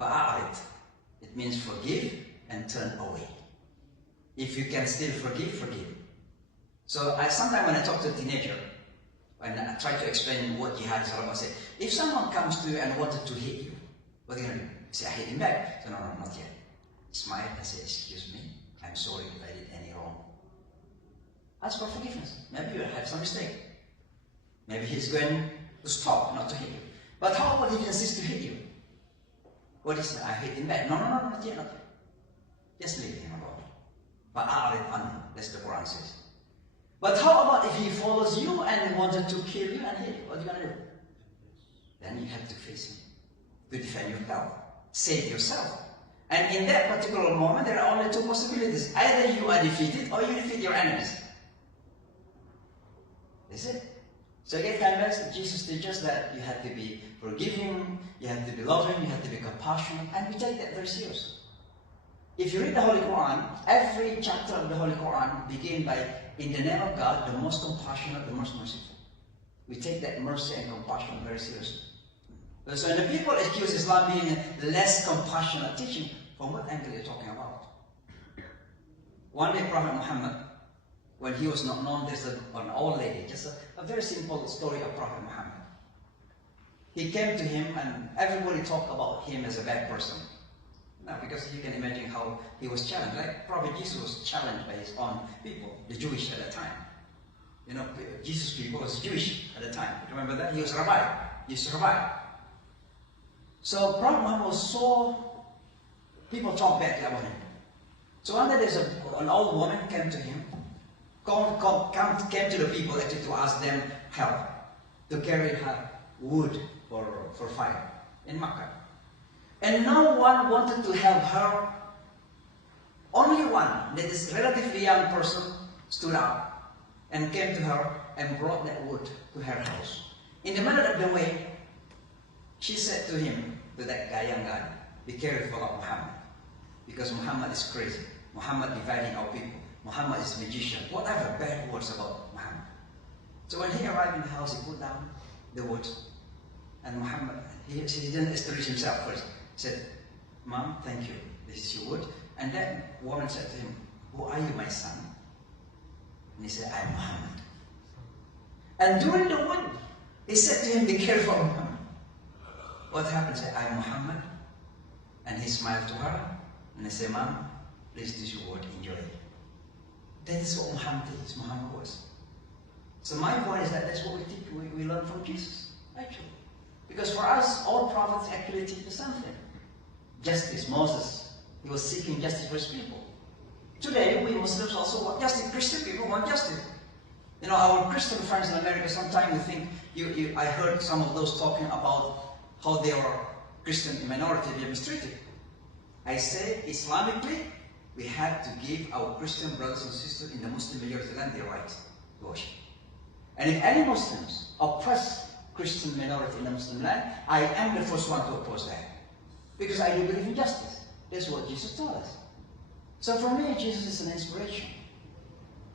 فَأَعْرِضْ. It means forgive and turn away. If you can still forgive, forgive. So sometimes when I talk to a teenager, and I try to explain what jihad is all about, I say, if someone comes to you and wanted to hit you, what are you going to do? Say, I hit him back. So no, not yet. Smile and say, excuse me, I'm sorry if I did any wrong. Ask for forgiveness. Maybe you have some mistake. Maybe he's going to stop, not to hit you. But how about if he insists to hit you? What is it? I hit him back. No, not yet, not yet. Just leave him alone. But that's the Quran says. But how about if he follows you and wanted to kill you and hit you? What are you going to do? Then you have to face him. To defend yourself. Save yourself. And in that particular moment, there are only two possibilities. Either you are defeated or you defeat your enemies. That's it. So again, Jesus teaches that you have to be forgiving, you have to be loving, you have to be compassionate, and we take that very seriously. If you read the Holy Quran, every chapter of the Holy Quran begins by, in the name of God, the most compassionate, the most merciful. We take that mercy and compassion very seriously. So when the people accuse Islam being less compassionate teaching, from what angle are you talking about? One day Prophet Muhammad, when he was not known, there's an old lady, just a very simple story of Prophet Muhammad. He came to him and everybody talked about him as a bad person. Now, because you can imagine how he was challenged. Like Prophet Jesus was challenged by his own people, the Jewish at the time. You know, Jesus' people was Jewish at the time. Remember that? He was a rabbi. He used to rabbi. So Prophet Muhammad was so, people talk bad about him. So one day there's an old woman came to him, came to the people actually to ask them help, to carry her wood for fire in Makkah. And no one wanted to help her. Only one, that is relatively young person, stood up and came to her and brought that wood to her house. In the middle of the way, she said to him, to that guy, young guy, be careful of Muhammad. Because Muhammad is crazy. Muhammad dividing our people. Muhammad is a magician. Whatever bad words about Muhammad. So when he arrived in the house, he put down the wood. And Muhammad, he didn't establish himself first. He said, Mom, thank you. This is your wood. And that woman said to him, who are you, my son? And he said, I'm Muhammad. And during the wood, he said to him, be careful of Muhammad. What happened? He said, I'm Muhammad. And he smiled to her. And he said, Mom, please do your word, enjoy it. That is what Muhammad is, Muhammad was. So my point is that that's what we teach, we learn from Jesus, actually. Because for us, all prophets actually teach us something. Justice, Moses, he was seeking justice for his people. Today, we Muslims also want justice. Christian people want justice. You know, our Christian friends in America, sometimes we think, I heard some of those talking about how they are Christian minority being mistreated. I say, Islamically, we have to give our Christian brothers and sisters in the Muslim majority land their right to worship. And if any Muslims oppress Christian minority in the Muslim land, I am the first one to oppose that. Because I do believe in justice. That's what Jesus taught us. So for me, Jesus is an inspiration.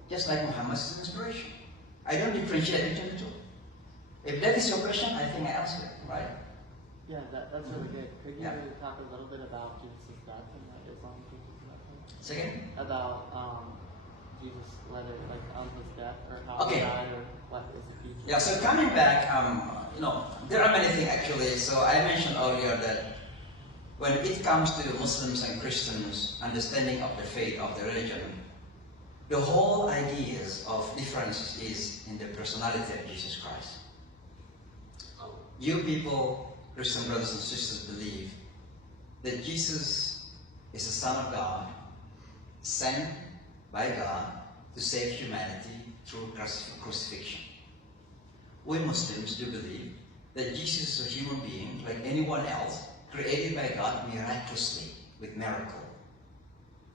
Just like Muhammad is an inspiration. I don't differentiate between the two. If that is your question, I think I answered it, right? Yeah, that's really good. Could you Yeah. talk a little bit about Jesus' death and what Islam teaches about that? Second? About Jesus, whether like on his death or how Okay. he died or what is the future? Yeah, so coming back, you know, there are many things actually. So I mentioned earlier that when it comes to Muslims and Christians' understanding of the faith, of the religion, the whole ideas of difference is in the personality of Jesus Christ. You people, Christian brothers and sisters, believe that Jesus is the Son of God, sent by God to save humanity through crucifixion. We Muslims do believe that Jesus is a human being like anyone else, created by God miraculously with miracle.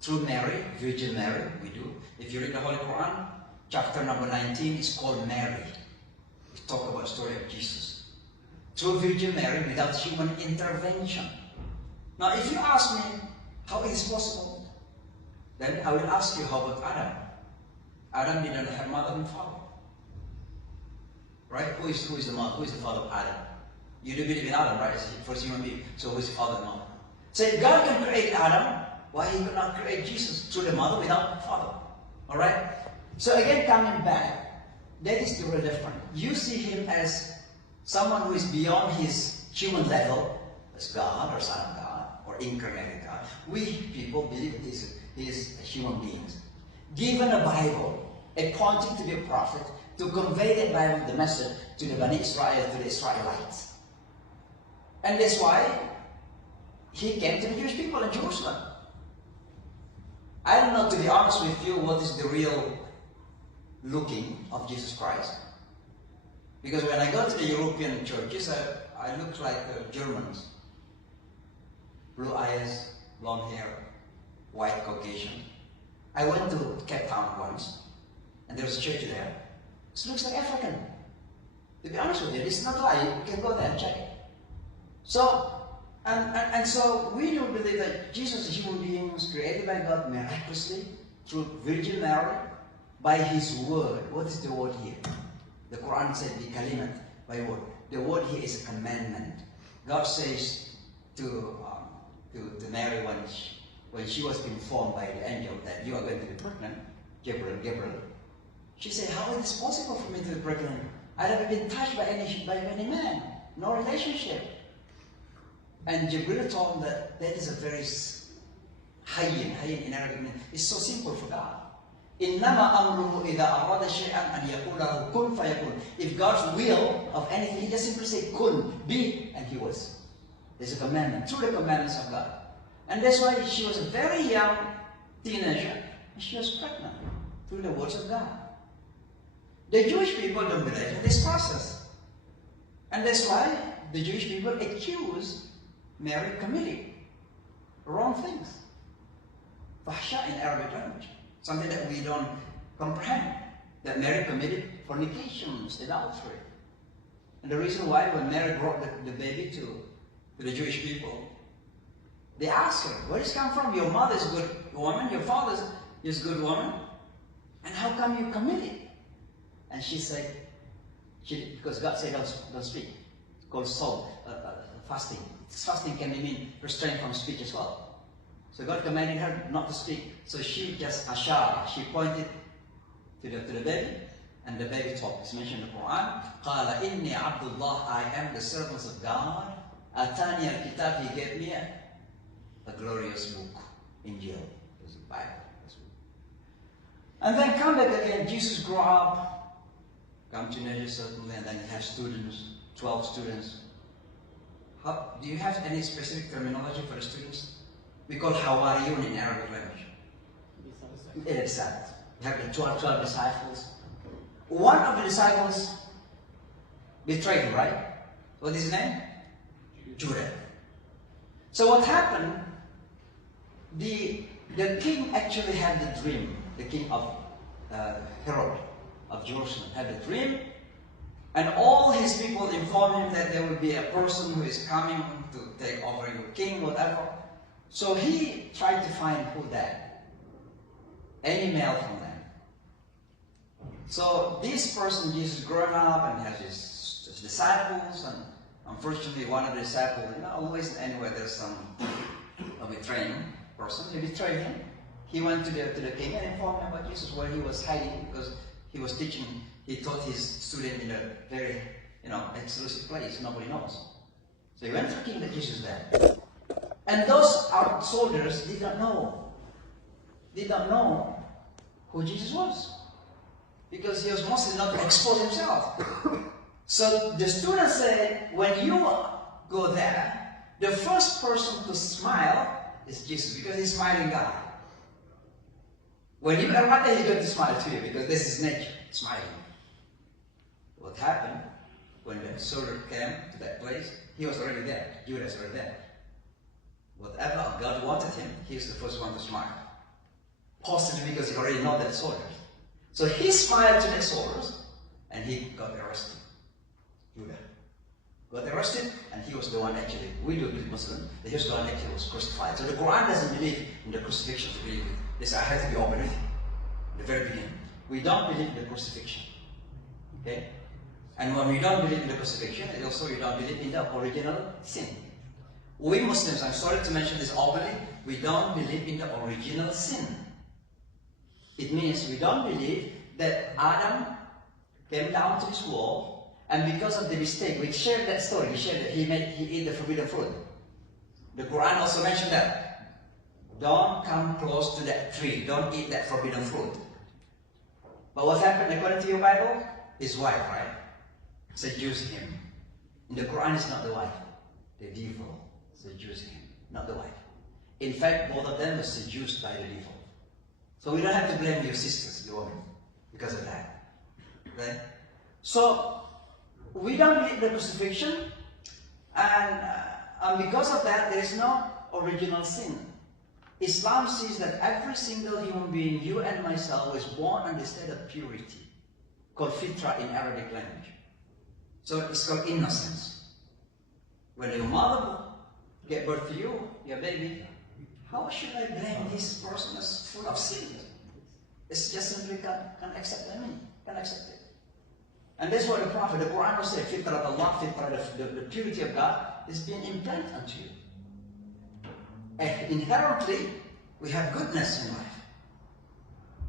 through Mary, Virgin Mary, we do. If you read the Holy Quran, chapter number 19 is called Mary. We talk about the story of Jesus. Through Virgin Mary, without human intervention. Now, if you ask me how it is possible, then I will ask you, how about Adam? Adam didn't have mother and father. Right? Who is the mother? Who is the father of Adam? You do believe in Adam, right? As the first human being. So who is the father and mother? So if God can create Adam, why he could not create Jesus through the mother without father? Alright? So again, coming back, that is the real difference. You see him as someone who is beyond his human level, as God or Son of God or incarnated God. We people believe he is a human being, given a Bible, appointed to be a prophet, to convey that Bible, the message, to the Bani Israel, to the Israelites. And that's why he came to the Jewish people in Jerusalem. I don't know, to be honest with you, what is the real looking of Jesus Christ. Because when I go to the European churches, I look like Germans. Blue eyes, blonde hair, white Caucasian. I went to Cape Town once, and there was a church there. It looks like African. To be honest with you, this is not a lie. You can go there and check it. So, and so we do believe that Jesus is a human being, was created by God miraculously through Virgin Mary by His word. What is the word here? The Quran said the kalimat, by word. The word here is a commandment. God says to Mary when she was informed by the angel that you are going to be pregnant, Gabriel. She said, how is it possible for me to be pregnant? I have never been touched by any man, no relationship. And Gabriel told him that is a very hayyin in Arabic means it's so simple for God. إِنَّمَا أَمْرُهُ إِذَا أَرَادَ شَيْئًا أَنْ يَقُولَ لَهُ كُنْ فَيَكُونُ. If God's will of anything, He just simply say kun, be, and He was. There's a commandment, through the commandments of God. And that's why she was a very young teenager, and she was pregnant through the words of God. The Jewish people don't believe in this process. And that's why the Jewish people accuse Mary committing wrong things. Fahsha in Arabic language. Something that we don't comprehend. That Mary committed fornications, adultery. And the reason why when Mary brought the baby to the Jewish people, they asked her, where does it come from? Your mother is a good woman, your father is a good woman. And how come you committed? And she said, because God said don't speak. It's called sawm, fasting. Fasting can mean restraint from speech as well. So God commanded her not to speak. So she just ashara, she pointed to the baby, and the baby talked. It's mentioned in the Quran. قَالَ إِنِّي عَبْدُ اللَّهِ, I am the servant of God. أَتَانِيَ الْكِتَابِ, He gave me a glorious book, Injil, the Bible. And then come back again, Jesus grew up, come to teenager certainly, and then he has students, 12 students. Do you have any specific terminology for the students? We call hawariyun in Arabic language. Exactly. We have the 12 disciples. One of the disciples betrayed him, right? What is his name? Judah. So what happened? The king actually had the dream. The king of Herod of Jerusalem had a dream, and all his people informed him that there will be a person who is coming to take over your king, whatever. So he tried to find who that, any male from them. So this person, Jesus, growing up and has his disciples, and unfortunately one of the disciples, always anywhere there's some betraying person, he betrayed him. He went to the king and informed him about Jesus, where he was hiding, because he was teaching. He taught his student in a very, exclusive place. Nobody knows. So he went to the king that Jesus is there. And those armed soldiers did not know who Jesus was, because he was mostly not to expose himself. So the student said, when you go there, the first person to smile is Jesus, because he's smiling God. When you arrive there, he's going to smile to you, because this is nature, smiling. What happened when the soldier came to that place? He was already there. Judas was already there. Whatever God wanted him, he was the first one to smile. possibly because he already know that soldiers. So he smiled to the soldiers, and he got arrested. Judah got arrested, and he was the one actually, we do believe Muslim, that he was the one actually was crucified. So the Quran doesn't believe in the crucifixion to begin with. This I have to be open with you. The very beginning. We don't believe in the crucifixion. Okay? And when we don't believe in the crucifixion, also we don't believe in the original sin. We Muslims, I'm sorry to mention this openly, we don't believe in the original sin. It means we don't believe that Adam came down to this world, and because of the mistake, we shared that story, we shared that he ate the forbidden fruit. The Quran also mentioned that. Don't come close to that tree, don't eat that forbidden fruit. But what happened according to your Bible? His wife, right? Seduced him. In the Quran, it's not the wife. The devil seduced him, not the wife. In fact, both of them were seduced by the devil. So we don't have to blame your sisters, the women, because of that. Right? So, we don't believe the crucifixion, and because of that, there is no original sin. Islam says that every single human being, you and myself, was born in the state of purity, called fitra in Arabic language. So it's called innocence. When your mother gave birth to you, your baby, how should I blame this person as full of sin? It's just simply can't accept it. Can't accept it. And that's what the Prophet, the Quran will say, fitra of Allah, fitra, the purity of God is being implanted unto you. And inherently, we have goodness in life.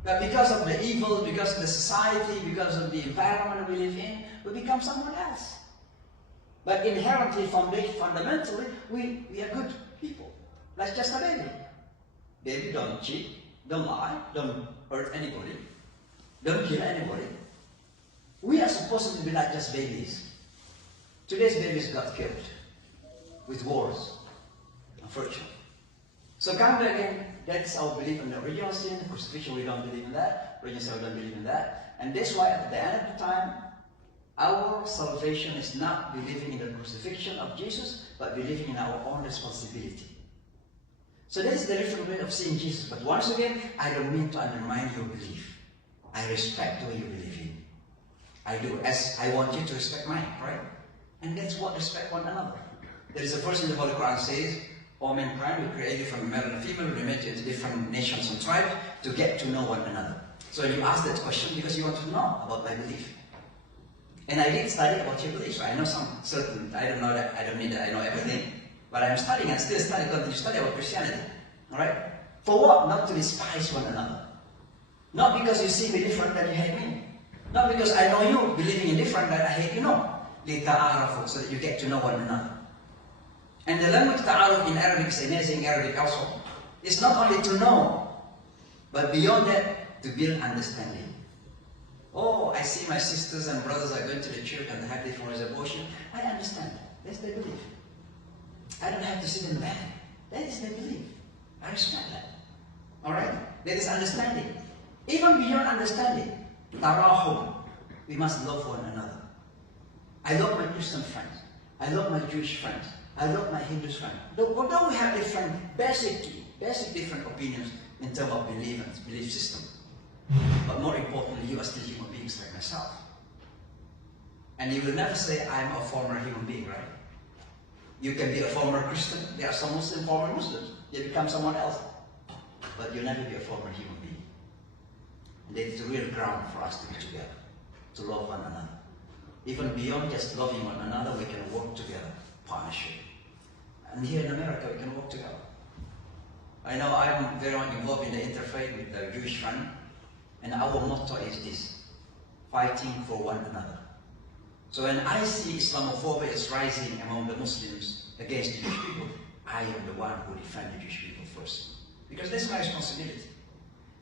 But because of the evil, because of the society, because of the environment we live in, we become someone else. But inherently, fundamentally, we are good people. Like just a baby. Baby, don't cheat, don't lie, don't hurt anybody, don't kill anybody. We are supposed to be like just babies. Today's babies got killed with wars, unfortunately. So coming back again, that's our belief in the original sin. The crucifixion, we don't believe in that. Religions, we don't believe in that. And that's why at the end of the time, our salvation is not believing in the crucifixion of Jesus, but believing in our own responsibility. So that is the different way of seeing Jesus. But once again, I don't mean to undermine your belief. I respect what you believe in. I do, as I want you to respect mine, right? And that's what respect one another. There is a verse in the Holy Quran says, all mankind were created from a male and a female, we made into different nations and tribes to get to know one another. So you ask that question because you want to know about my belief. And I did study about your beliefs. I know some certain, I don't know that, I don't mean that I know everything, but I'm studying and still studying, continue to study about Christianity. Alright? For what? Not to despise one another. Not because you see me different that you hate me. Not because I know you believing in different that I hate you. No. لِتَعَارَفُوا, so that you get to know one another. And the language ta'aruf in Arabic is amazing, Arabic also. It's not only to know, but beyond that, to build understanding. Oh, I see my sisters and brothers are going to the church and happy for his abortion. I understand that. That's their belief. I don't have to see them bad. That is their belief. I respect that. Alright? That is understanding. Even beyond understanding, tarahum, we must love one another. I love my Christian friends. I love my Jewish friends. I love my Hindu friends. Although we have different, basic different opinions in terms of belief system. But more importantly, you are still human beings like myself. And you will never say, I'm a former human being, right? You can be a former Christian. There are some Muslim former Muslims. They become someone else. But you'll never be a former human being. And that is the real ground for us to be together, to love one another. Even beyond just loving one another, we can work together, partnership. And here in America, we can work together. I know I'm very much involved in the interfaith with the Jewish friend, and our motto is this: fighting for one another. So when I see Islamophobia is rising among the Muslims against the Jewish people, I am the one who defends the Jewish people first. Because that's my responsibility.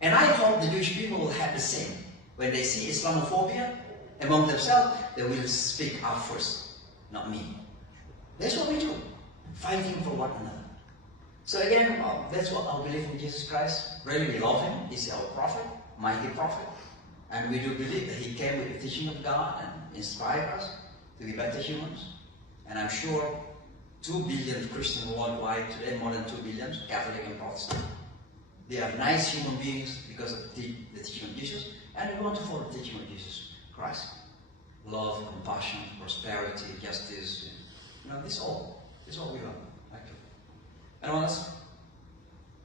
And I hope the Jewish people will have the same. When they see Islamophobia among themselves, they will speak up first, not me. That's what we do, fighting for one another. So again, that's what I believe in Jesus Christ. Really, we love him. He's our prophet, mighty prophet. And we do believe that he came with the teaching of God and inspired us to be better humans. And I'm sure 2 billion Christians worldwide today, more than 2 billion, Catholic and Protestant, They are nice human beings because of the teaching of Jesus, and we want to follow the teaching of Jesus Christ. Love, compassion, prosperity, justice, this all we want, actually. Anyone else?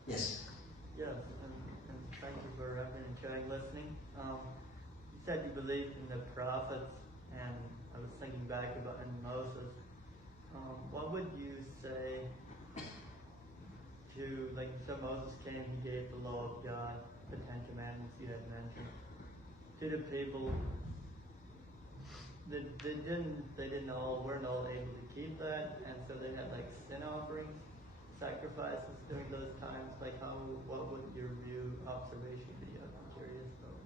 Yes. Yes, and thank you for having and sharing, listening. You said you believed in the prophets, and I was thinking back about in Moses. What would you say to, like, so Moses came, he gave the law of God, the 10 Commandments you had mentioned, to the people. They weren't all able to keep that, and so they had like sin offerings, sacrifices during those times. Like, what would your observation be? I'm curious about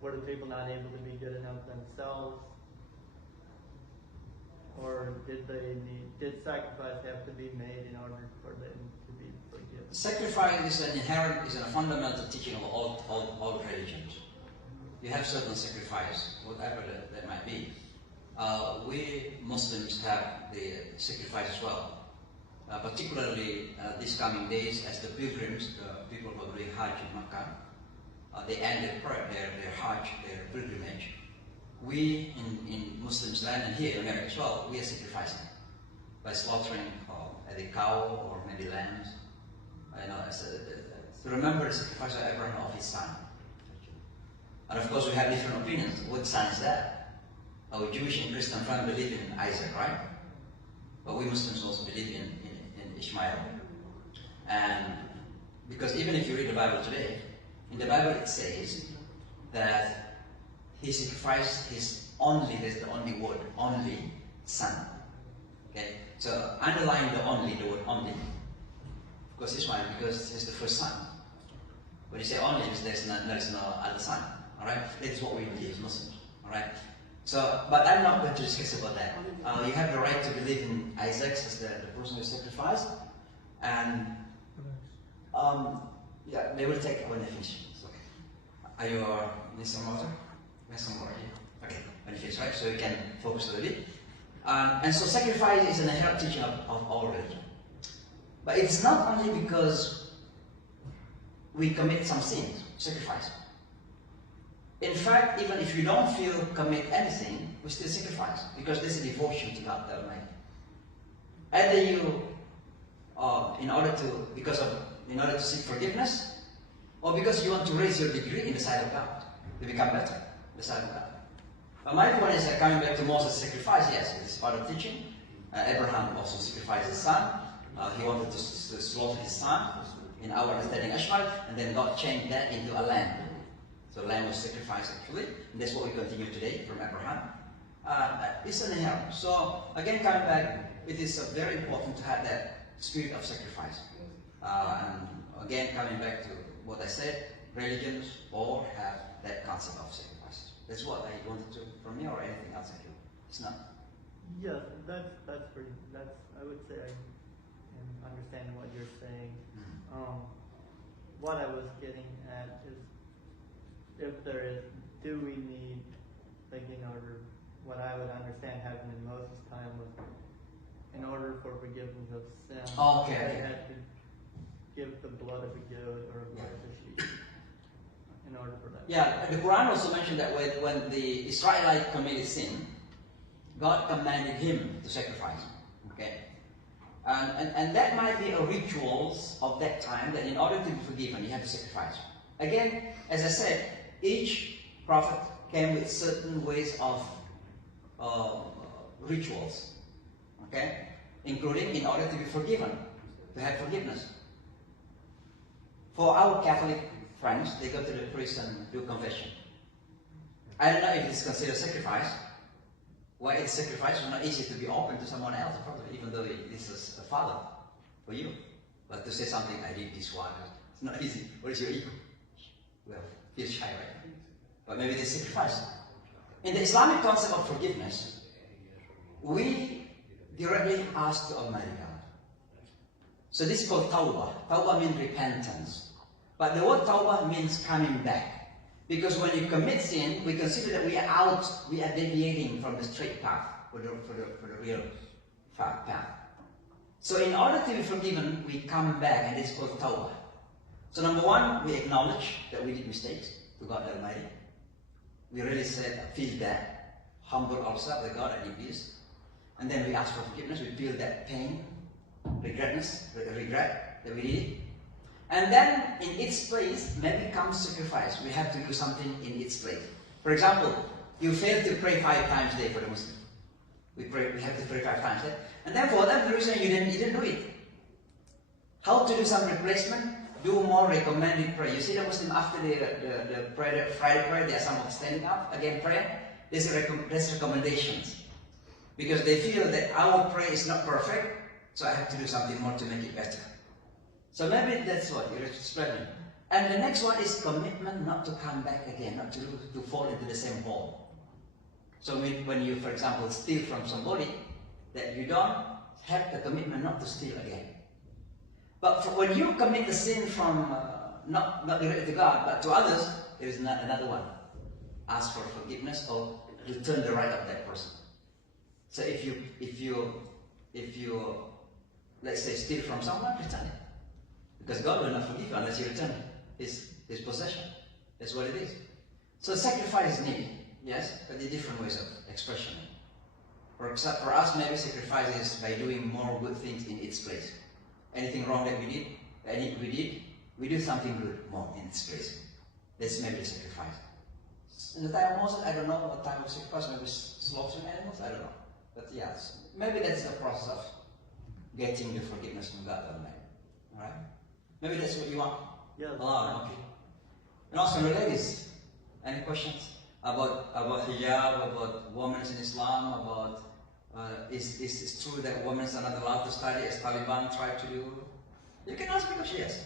were the people not able to be good enough themselves, or did sacrifice have to be made in order for them to be forgiven? Sacrifice is a fundamental teaching of all religions. You have certain sacrifice, whatever that might be. We Muslims have the sacrifice as well. Particularly these coming days, as the pilgrims, the people who are doing Hajj in Makkah, they end their Hajj, their pilgrimage. We in Muslims land and here in America as well, we are sacrificing by slaughtering a cow or maybe lambs. To remember the sacrifice of Abraham of his son. And of course we have different opinions. What son is that? Our Jewish and Christian friends believe in Isaac, right? But we Muslims also believe in Ishmael. And because even if you read the Bible today, in the Bible it says that he sacrificed his only, there's the only word, only son. Okay? So underline the word only. Because this one, because he's the first son. When you say only, there's no other son. Alright? That is what we believe as Muslims. Alright? So, but I'm not going to discuss about that. You have the right to believe in Isaac as the person who sacrificed. And yeah, they will take when they finish. So, are you need some water? We have some water here. Okay, when you finish, right? So you can focus a little bit. And so sacrifice is an inherent teaching of all religion. But it's not only because we commit some sins, sacrifice. In fact, even if you don't commit anything, we still sacrifice because there's a devotion to God the Almighty. Either you, in order to seek forgiveness, or because you want to raise your degree in the sight of God, to become better in the sight of God. But my point is coming back to Moses' sacrifice. Yes, it's part of teaching. Abraham also sacrificed his son. He wanted to slaughter his son in our understanding Ishmael, and then God changed that into a lamb. So lamb was sacrificed actually, and that's what we continue today from Abraham. It's an inherent. So again, coming back, it is very important to have that spirit of sacrifice. And again, coming back to what I said, religions all have that concept of sacrifice. That's what I wanted to from you, or anything else actually. It's not. Yes, I would say I am understanding what you're saying. What I was getting at is, do we need, like, in order, what I would understand happened in Moses' time was, in order for forgiveness of sin, they had to give the blood of a goat or a blood of a sheep in order for that. Yeah, the Quran also mentioned that when the Israelite committed sin, God commanded him to sacrifice. Okay? And that might be a rituals of that time, that in order to be forgiven, you have to sacrifice. Again, as I said, each prophet came with certain ways of rituals, okay? Including in order to be forgiven, to have forgiveness. For our Catholic friends, they go to the priest and do confession. I don't know if it's considered sacrifice. Why it's sacrifice? It's not easy to be open to someone else, probably, even though this is a father for you. But to say something, I did this one, it's not easy. What is your ego? Well, feel shy, right? But maybe they sacrifice. In the Islamic concept of forgiveness, we directly ask to Almighty God. So this is called tawbah. Tawbah means repentance. But the word tawbah means coming back. Because when you commit sin, we consider that we are deviating from the straight path, for the real path. So in order to be forgiven, we come back, and it's called tawbah. So number one, we acknowledge that we did mistakes to God Almighty. We really feel that, humble ourselves, that God, I did this. And then we ask for forgiveness, we feel that pain, regret that we did it. And then in its place, maybe comes sacrifice. We have to do something in its place. For example, you fail to pray 5 times a day for the Muslim. We have to pray 5 times a day. And then for whatever reason you didn't do it. How to do some replacement? Do more recommended prayer. You see the Muslim after the prayer, Friday prayer, there are some of standing up, again prayer. There's recommendations. Because they feel that our prayer is not perfect, so I have to do something more to make it better. So maybe that's what you're explaining. And the next one is commitment not to come back again, not to fall into the same hole. So when you, for example, steal from somebody, that you don't have the commitment not to steal again. But when you commit the sin from not related to God, but to others, there is another one. Ask for forgiveness or return the right of that person. So if you let's say steal from someone, return it. Because God will not forgive you unless you return his possession. That's what it is. So sacrifice is needed, yes, but there are different ways of expression. For us, maybe sacrifice is by doing more good things in its place. Anything wrong that we do something good more in its place. That's maybe the sacrifice. In the time of Moses, I don't know what time of sacrifice, maybe slaughtering animals, I don't know. But yes, maybe that's the process of getting the forgiveness from God Almighty. Alright? Maybe that's what you want? Yeah. Okay. And also the ladies, any questions about hijab, about women in Islam, about is it true that women are not allowed to study as Taliban tried to do? You can ask because yes.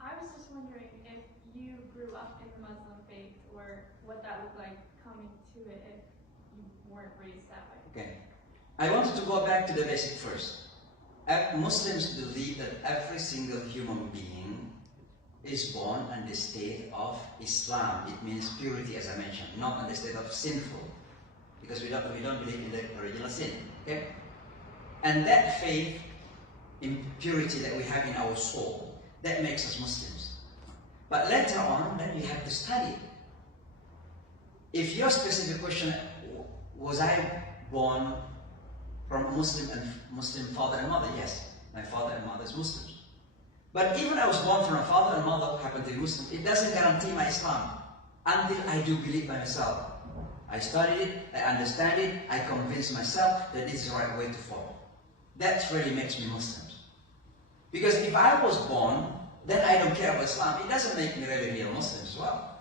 I was just wondering if you grew up in the Muslim faith or what that looked like coming to it if you weren't raised that way. Okay. I wanted to go back to the basic first. Muslims believe that every single human being is born in the state of Islam. It means purity, as I mentioned, not in the state of sinful, because we don't believe in the original sin. Okay, and that faith in purity that we have in our soul, that makes us Muslims. But later on, then you have to study. If your specific question, was I born from a Muslim father and mother? Yes, my father and mother is Muslims. But even I was born from a father and mother who happen to be Muslim, it doesn't guarantee my Islam until I do believe by myself. I studied it, I understand it, I convince myself that this is the right way to follow. That really makes me Muslims. Because if I was born, then I don't care about Islam. It doesn't make me really real Muslim as well.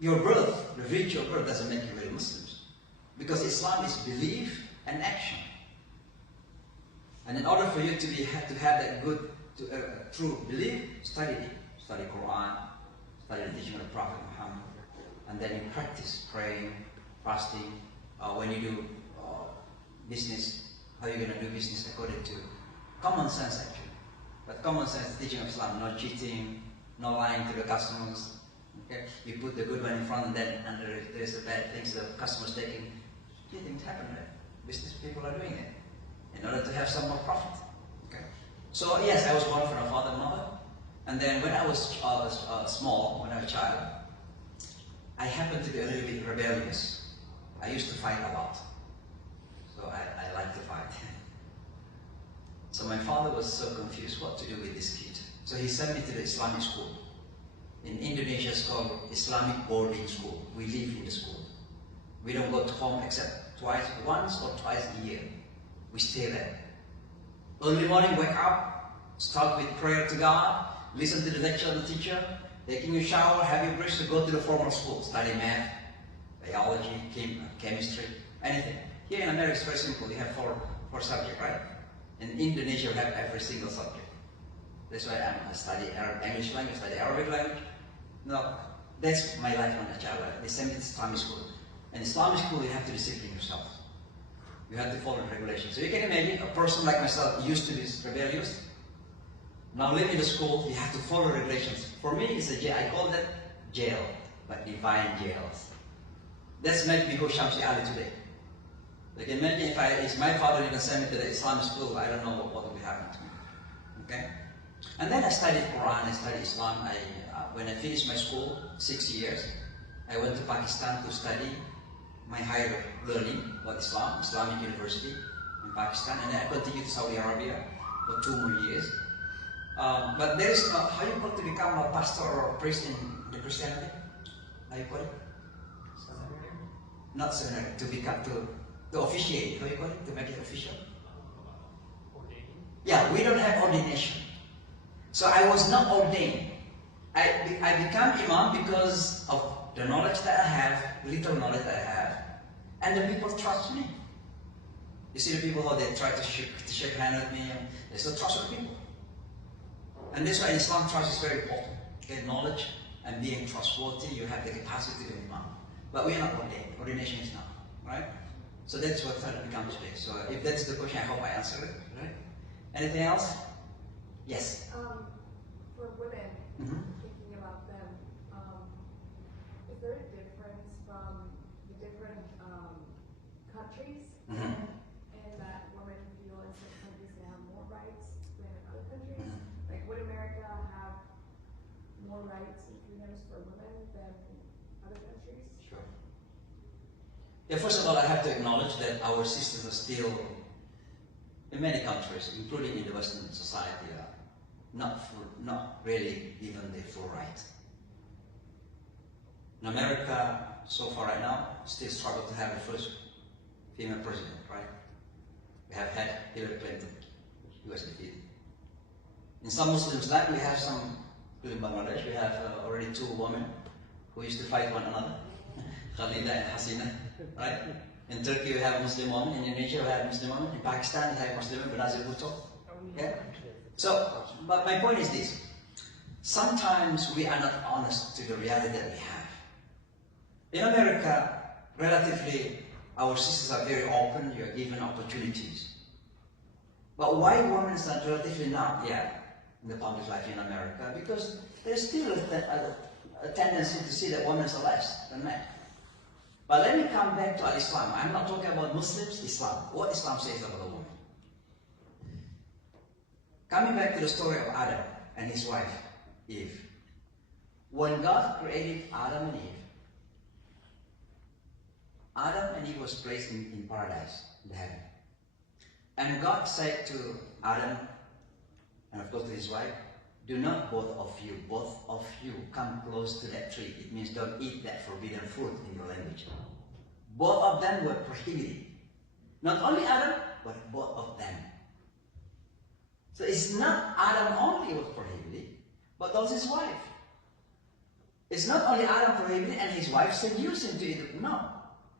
Your birth, the ritual birth, doesn't make you real Muslims. Because Islam is belief and action. And in order for you to have that good, true belief, study it. Study Quran, study the teaching of the Prophet Muhammad, and then you practice praying, fasting. When you do business, how you're going to do business according to common sense actually. But common sense teaching of Islam, no cheating, no lying to the customers. Okay? You put the good one in front, and then there's the bad things the customers taking. Things happen, right? Business people are doing it in order to have some more profit. Okay. So yes, I was born from a father and mother, and then when I was small, when I was a child, I happened to be a little bit rebellious. I used to fight a lot, so I like to fight. So my father was so confused what to do with this kid. So he sent me to the Islamic school. In Indonesia, it's called Islamic boarding school. We live in the school. We don't go to home except once or twice a year. We stay there. Early morning, wake up, start with prayer to God, listen to the lecture of the teacher, taking a shower, have your brush to go to the formal school, study math, biology, chemistry, anything. Here in America, it's very simple. You have four subjects, right? In Indonesia, we have every single subject. That's why I study English language, study Arabic language. No, that's my life when I was a child. They send me to Islamic school. In Islamic school, you have to discipline yourself. You have to follow the regulations. So you can imagine a person like myself used to be rebellious. Now living in the school, you have to follow regulations. For me, it's a jail. I call that jail, but divine jails. That's made me who Shamsi Ali today. Like imagine if my father even sent me to the Islamic school, I don't know what would be happening to me. Okay? And then I studied Quran, I studied Islam. When I finished my school, 6 years, I went to Pakistan to study my higher learning about Islam, Islamic University in Pakistan, and then I continued to Saudi Arabia for 2 more years. But there is how you call to become a pastor or a priest in the Christianity? How you call it? Not seminary, to become to officiate. How you call it? To make it official? Yeah, we don't have ordination. So I was not ordained. I became imam because of the knowledge that I have, little knowledge that I have, and the people trust me. You see the people how they try to shake hands with me, and they still trust the people. And that's why in Islam trust is very important. Get knowledge and being trustworthy, you have the capacity to be imam. But we are not ordained. Ordination is not, right? So that's what started to become today. So if that's the question, I hope I answered it, right? Anything else? Yes. For women, Mm-hmm. thinking about them, is there a difference from the different countries, Mm-hmm. and that women feel in some countries they have more rights than in other countries? Mhm. Like, would America have more rights and freedoms for women than other countries? Sure. Yeah, first of all, I have to acknowledge that our systems are still, in many countries, including in the Western society, not really given the full right. In America, so far right now, still struggle to have the first female president, right? We have had Hillary Clinton, who was defeated. In some Muslim land, we have some, including Bangladesh, we have already 2 women who used to fight one another, Khalida and Hasina, right? In Turkey, we have Muslim women. In Indonesia, we have Muslim women. In Pakistan, we have Muslim women, Benazir Bhutto. Yeah? So, but my point is this. Sometimes we are not honest to the reality that we have. In America, relatively, our systems are very open. You are given opportunities. But why women are relatively not yet in the public life in America? Because there's still a tendency to see that women are less than men. But let me come back to Islam. I'm not talking about Muslims, Islam. What Islam says about a woman. Coming back to the story of Adam and his wife, Eve. When God created Adam and Eve was placed in paradise, in heaven. And God said to Adam, and of course to his wife, do not both of you come close to that tree. It means don't eat that forbidden fruit in your language. Both of them were prohibited. Not only Adam, but both of them. So it's not Adam only was prohibited, but also his wife. It's not only Adam prohibited and his wife seduced him to eat. No.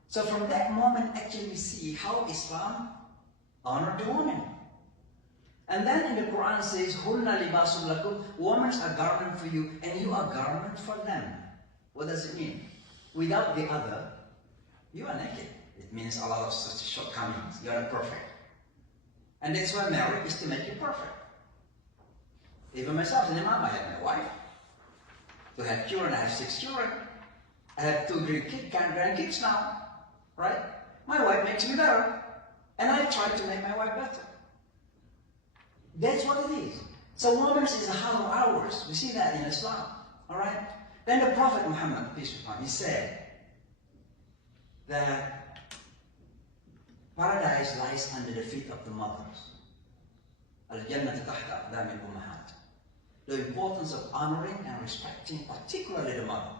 So from that moment, actually we see how Islam honored the woman. And then in the Quran says, Hunna libasun lakum, women are garment for you, and you are garment for them. What does it mean? Without the other, you are naked. It means a lot of such shortcomings. You are not perfect. And that's why marriage is to make you perfect. Even myself, as an imam, I have my wife. To have children, I have 6 children. I have 2 grandkids now. Right? My wife makes me better. And I try to make my wife better. That's what it is. So woman is a house of ours. We see that in Islam. Alright? Then the Prophet Muhammad, peace be upon him, he said that paradise lies under the feet of the mothers. Al-Jannah tahta aqdam al-ummahat. The importance of honoring and respecting particularly the mother.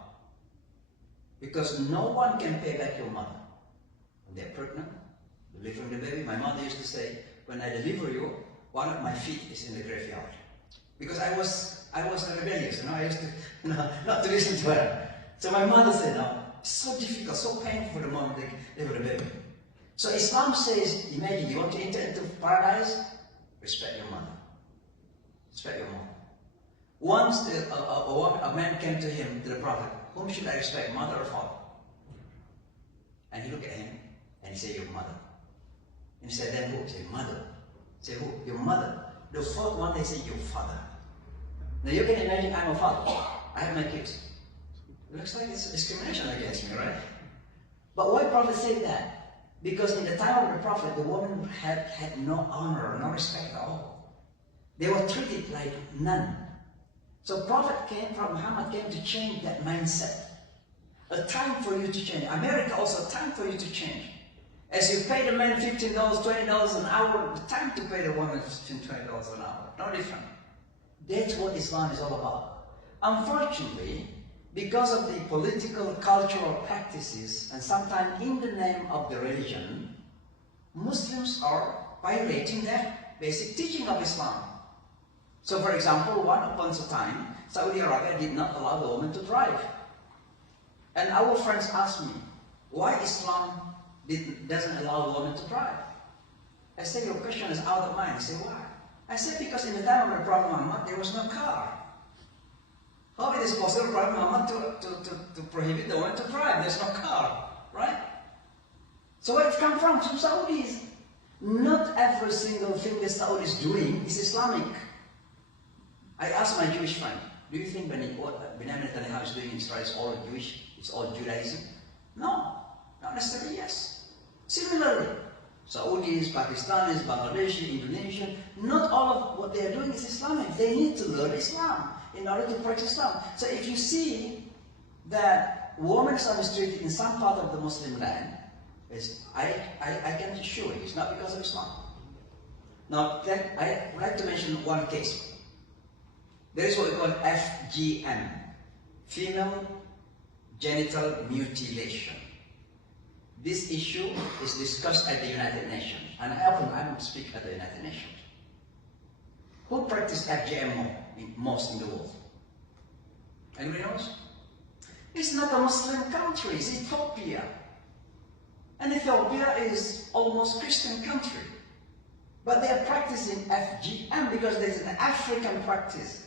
Because no one can pay back your mother. When they're pregnant, delivering the baby, my mother used to say, when I deliver you, one of my feet is in the graveyard. Because I was rebellious, I used to, not to listen to her. So my mother said, no, it's so difficult, so painful for the mom to deliver the baby. So Islam says, imagine you want to enter into paradise, respect your mother. Respect your mother. Once a man came to him, to the Prophet, whom should I respect, mother or father? And he looked at him, and he said, your mother. And he said, then who? He said, mother. Say who? Your mother. The fourth one, they say, your father. Now you can imagine I'm a father. I have my kids. It looks like it's discrimination against me, right? But why Prophet said that? Because in the time of the Prophet, the woman had no honor, no respect at all. They were treated like none. So Prophet Muhammad came to change that mindset. A time for you to change. America also a time for you to change. As you pay the man $15, $20 an hour, the time to pay the woman $15, $20 an hour. No different. That's what Islam is all about. Unfortunately, because of the political, cultural practices, and sometimes in the name of the religion, Muslims are violating that basic teaching of Islam. So for example, once upon a time, Saudi Arabia did not allow the woman to drive. And our friends asked me, why Islam doesn't allow the woman to drive? I said, your question is out of mind. I said, why? I said, because in the time of the Prophet Muhammad, there was no car. How it is possible for Prophet Muhammad to prohibit the woman to drive? There's no car, right? So where it come from? From Saudis. Not every single thing the Saudis doing is Islamic. I asked my Jewish friend, do you think what Benjamin Netanyahu is doing in Israel is all Jewish? It's all Judaism? No, not necessarily yes. Similarly, Saudis, Pakistanis, Bangladeshi, Indonesian, not all of what they are doing is Islamic. They need to learn Islam in order to practice Islam. So if you see that women are mistreated in some part of the Muslim land, I can assure you, it's not because of Islam. Now, I would like to mention one case. There is what we call FGM, female genital mutilation. This issue is discussed at the United Nations, and I often speak at the United Nations. Who practices FGM most in the world? Anybody knows? It's not a Muslim country, it's Ethiopia. And Ethiopia is almost Christian country. But they are practicing FGM because there's an African practice.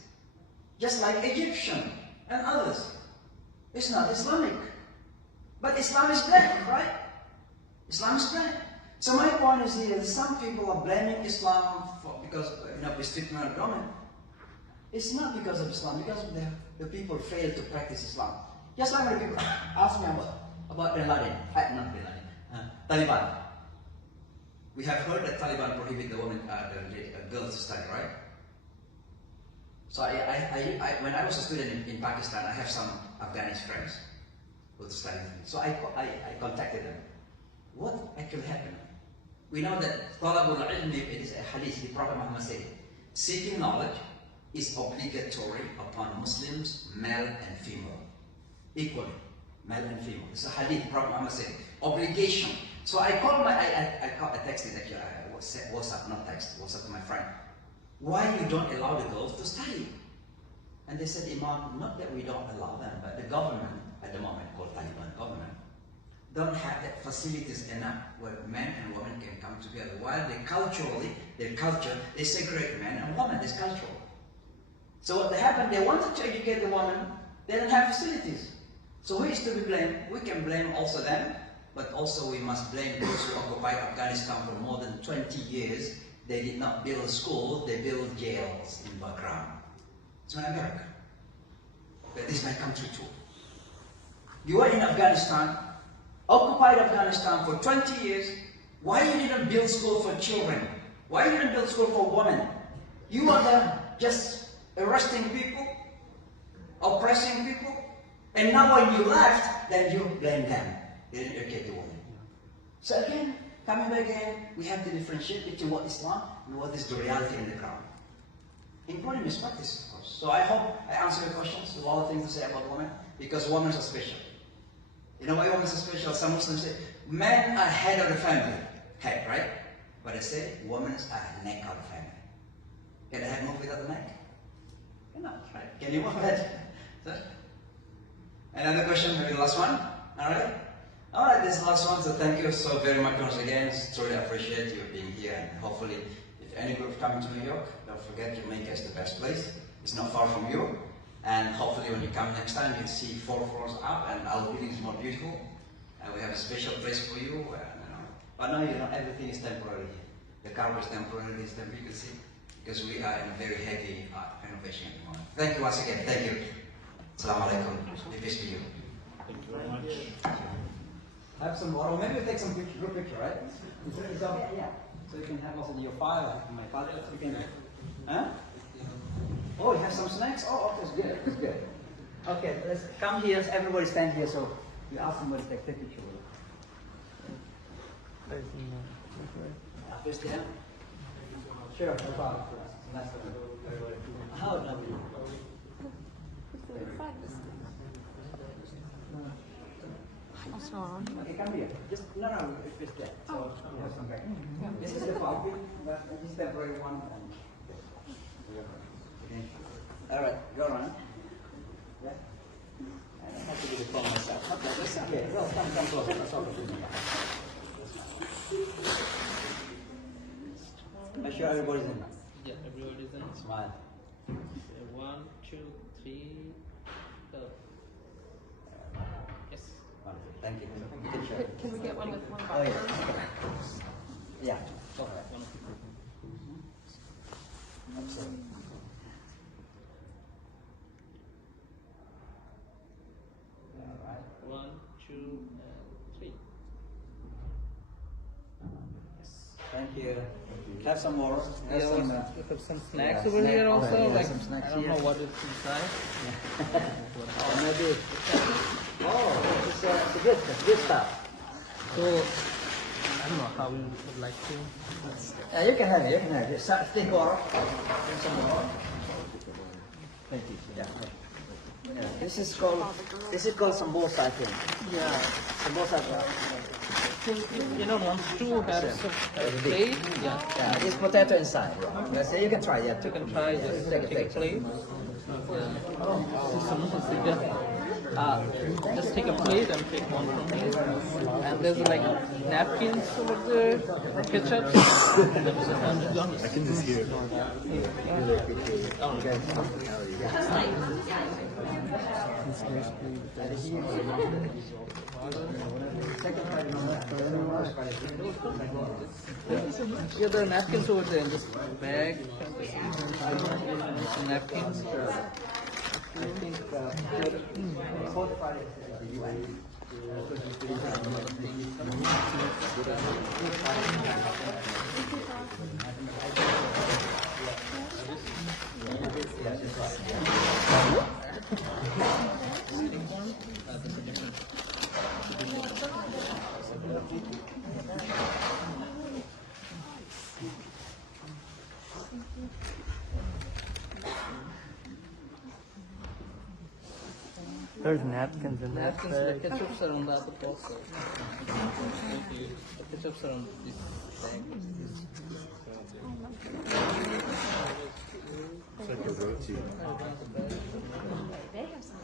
Just like Egyptian and others. It's not Islamic. But Islam is blamed, right? Islam is blamed. So my point is here, some people are blaming Islam because mistreatment of women. It's not because of Islam, because of the people fail to practice Islam. Just like when people ask me about Bin Laden, not Bin Laden, Taliban. We have heard that Taliban prohibit the women, the girls to study, right? So when I was a student in Pakistan, I have some Afghani friends who study with me. So I contacted them. What actually happened? We know that Talabul Ilm, it is a hadith, the Prophet Muhammad said, seeking knowledge is obligatory upon Muslims, male and female. Equally, male and female. It's a hadith, Prophet Muhammad said, obligation. So I texted actually, WhatsApp, not text, WhatsApp to my friend. Why you don't allow the girls to study? And they said, Imam, not that we don't allow them, but the government, at the moment called Taliban government, don't have that facilities enough where men and women can come together. While they culturally, their culture, they segregate men and women, this cultural. So what happened, they wanted to educate the woman, they don't have facilities. So who is to be blamed? We can blame also them, but also we must blame those who occupied Afghanistan for more than 20 years. They did not build schools, they built jails in background. It's in America. But this is my country too. You are in Afghanistan, occupied Afghanistan for 20 years. Why you didn't build school for children? Why you didn't build school for women? You are there just arresting people, oppressing people, and now when you left, then you blame them. They didn't educate the women. So again, coming back again, we have to differentiate between what is Islam and what is the reality in the ground. Including mispractice, of course. So I hope I answered your questions. There's a lot of things to say about women, because women are special. You know why women are special? Some Muslims say, men are head of the family. Head, right? But I say, women are neck of the family. Can a head move without the neck? Cannot, right? Can you move a head? So, another question, maybe the last one? Alright? Alright, this is the last one, so thank you so very much once again. Truly appreciate you being here, and hopefully, if any group coming to New York, don't forget Jamaica is the best place. It's not far from you. And hopefully when you come next time, you'll see 4 floors up, and our building is more beautiful. And we have a special place for you. But now, everything is temporary. The carpet is temporary, it's temporary, you can see. Because we are in a very heavy renovation at the moment. Thank you once again. Thank you. Assalamu alaikum. Peace be with you. Thank you very much. Have some water. Maybe take some picture, group picture, right? It's okay, yeah. So you can have also your file. My father, you can. Huh? Oh, you have some snacks? Oh, okay, that's good. That's good. Okay, let's come here. Everybody stand here. So you ask somebody to take a picture with you. First, yeah. Sure, no problem. Nice to meet you. How lovely. Okay, come here. Just no, it's there. So you have some back. This is the fountain, but this is the temporary one. Okay. All right, go on. Yeah. I don't have to do the phone myself. Okay, that's okay. Well, come closer. That's all. Make sure everybody's in. Yeah, everybody's in. Smile. 1, 2, 3, go. Yes. Wonderful. Thank you. Can we get one with one Oh, yeah. Yeah. Go ahead. Absolutely. All right. 1, 2, and 3. Yes. Thank you. Have some more. We have some snacks over here also. Yeah, Like, some snacks I don't here. know what is inside. Oh, maybe. Oh, it's good stuff. So, I don't know how we would like to. Yeah, you can have it. You can have it. Take water. Drink some water. Thank you. Yeah. Yeah. This is called sambosa, I think. Yeah. Sambosa. You know, once to have some plate. Yeah. Yeah, it's potato inside. Let's say you can try. Yeah, You can try just take a plate. Just take a plate and take one from me. And there's like napkins over there, ketchup. I can just hear. Yeah, there are napkins over there in this bag. Some napkins. I think fourth Friday is the UN. There's napkins in that Napkins, the ketchups are on the other box. The ketchups are on this bag. It's like a roti. They have some.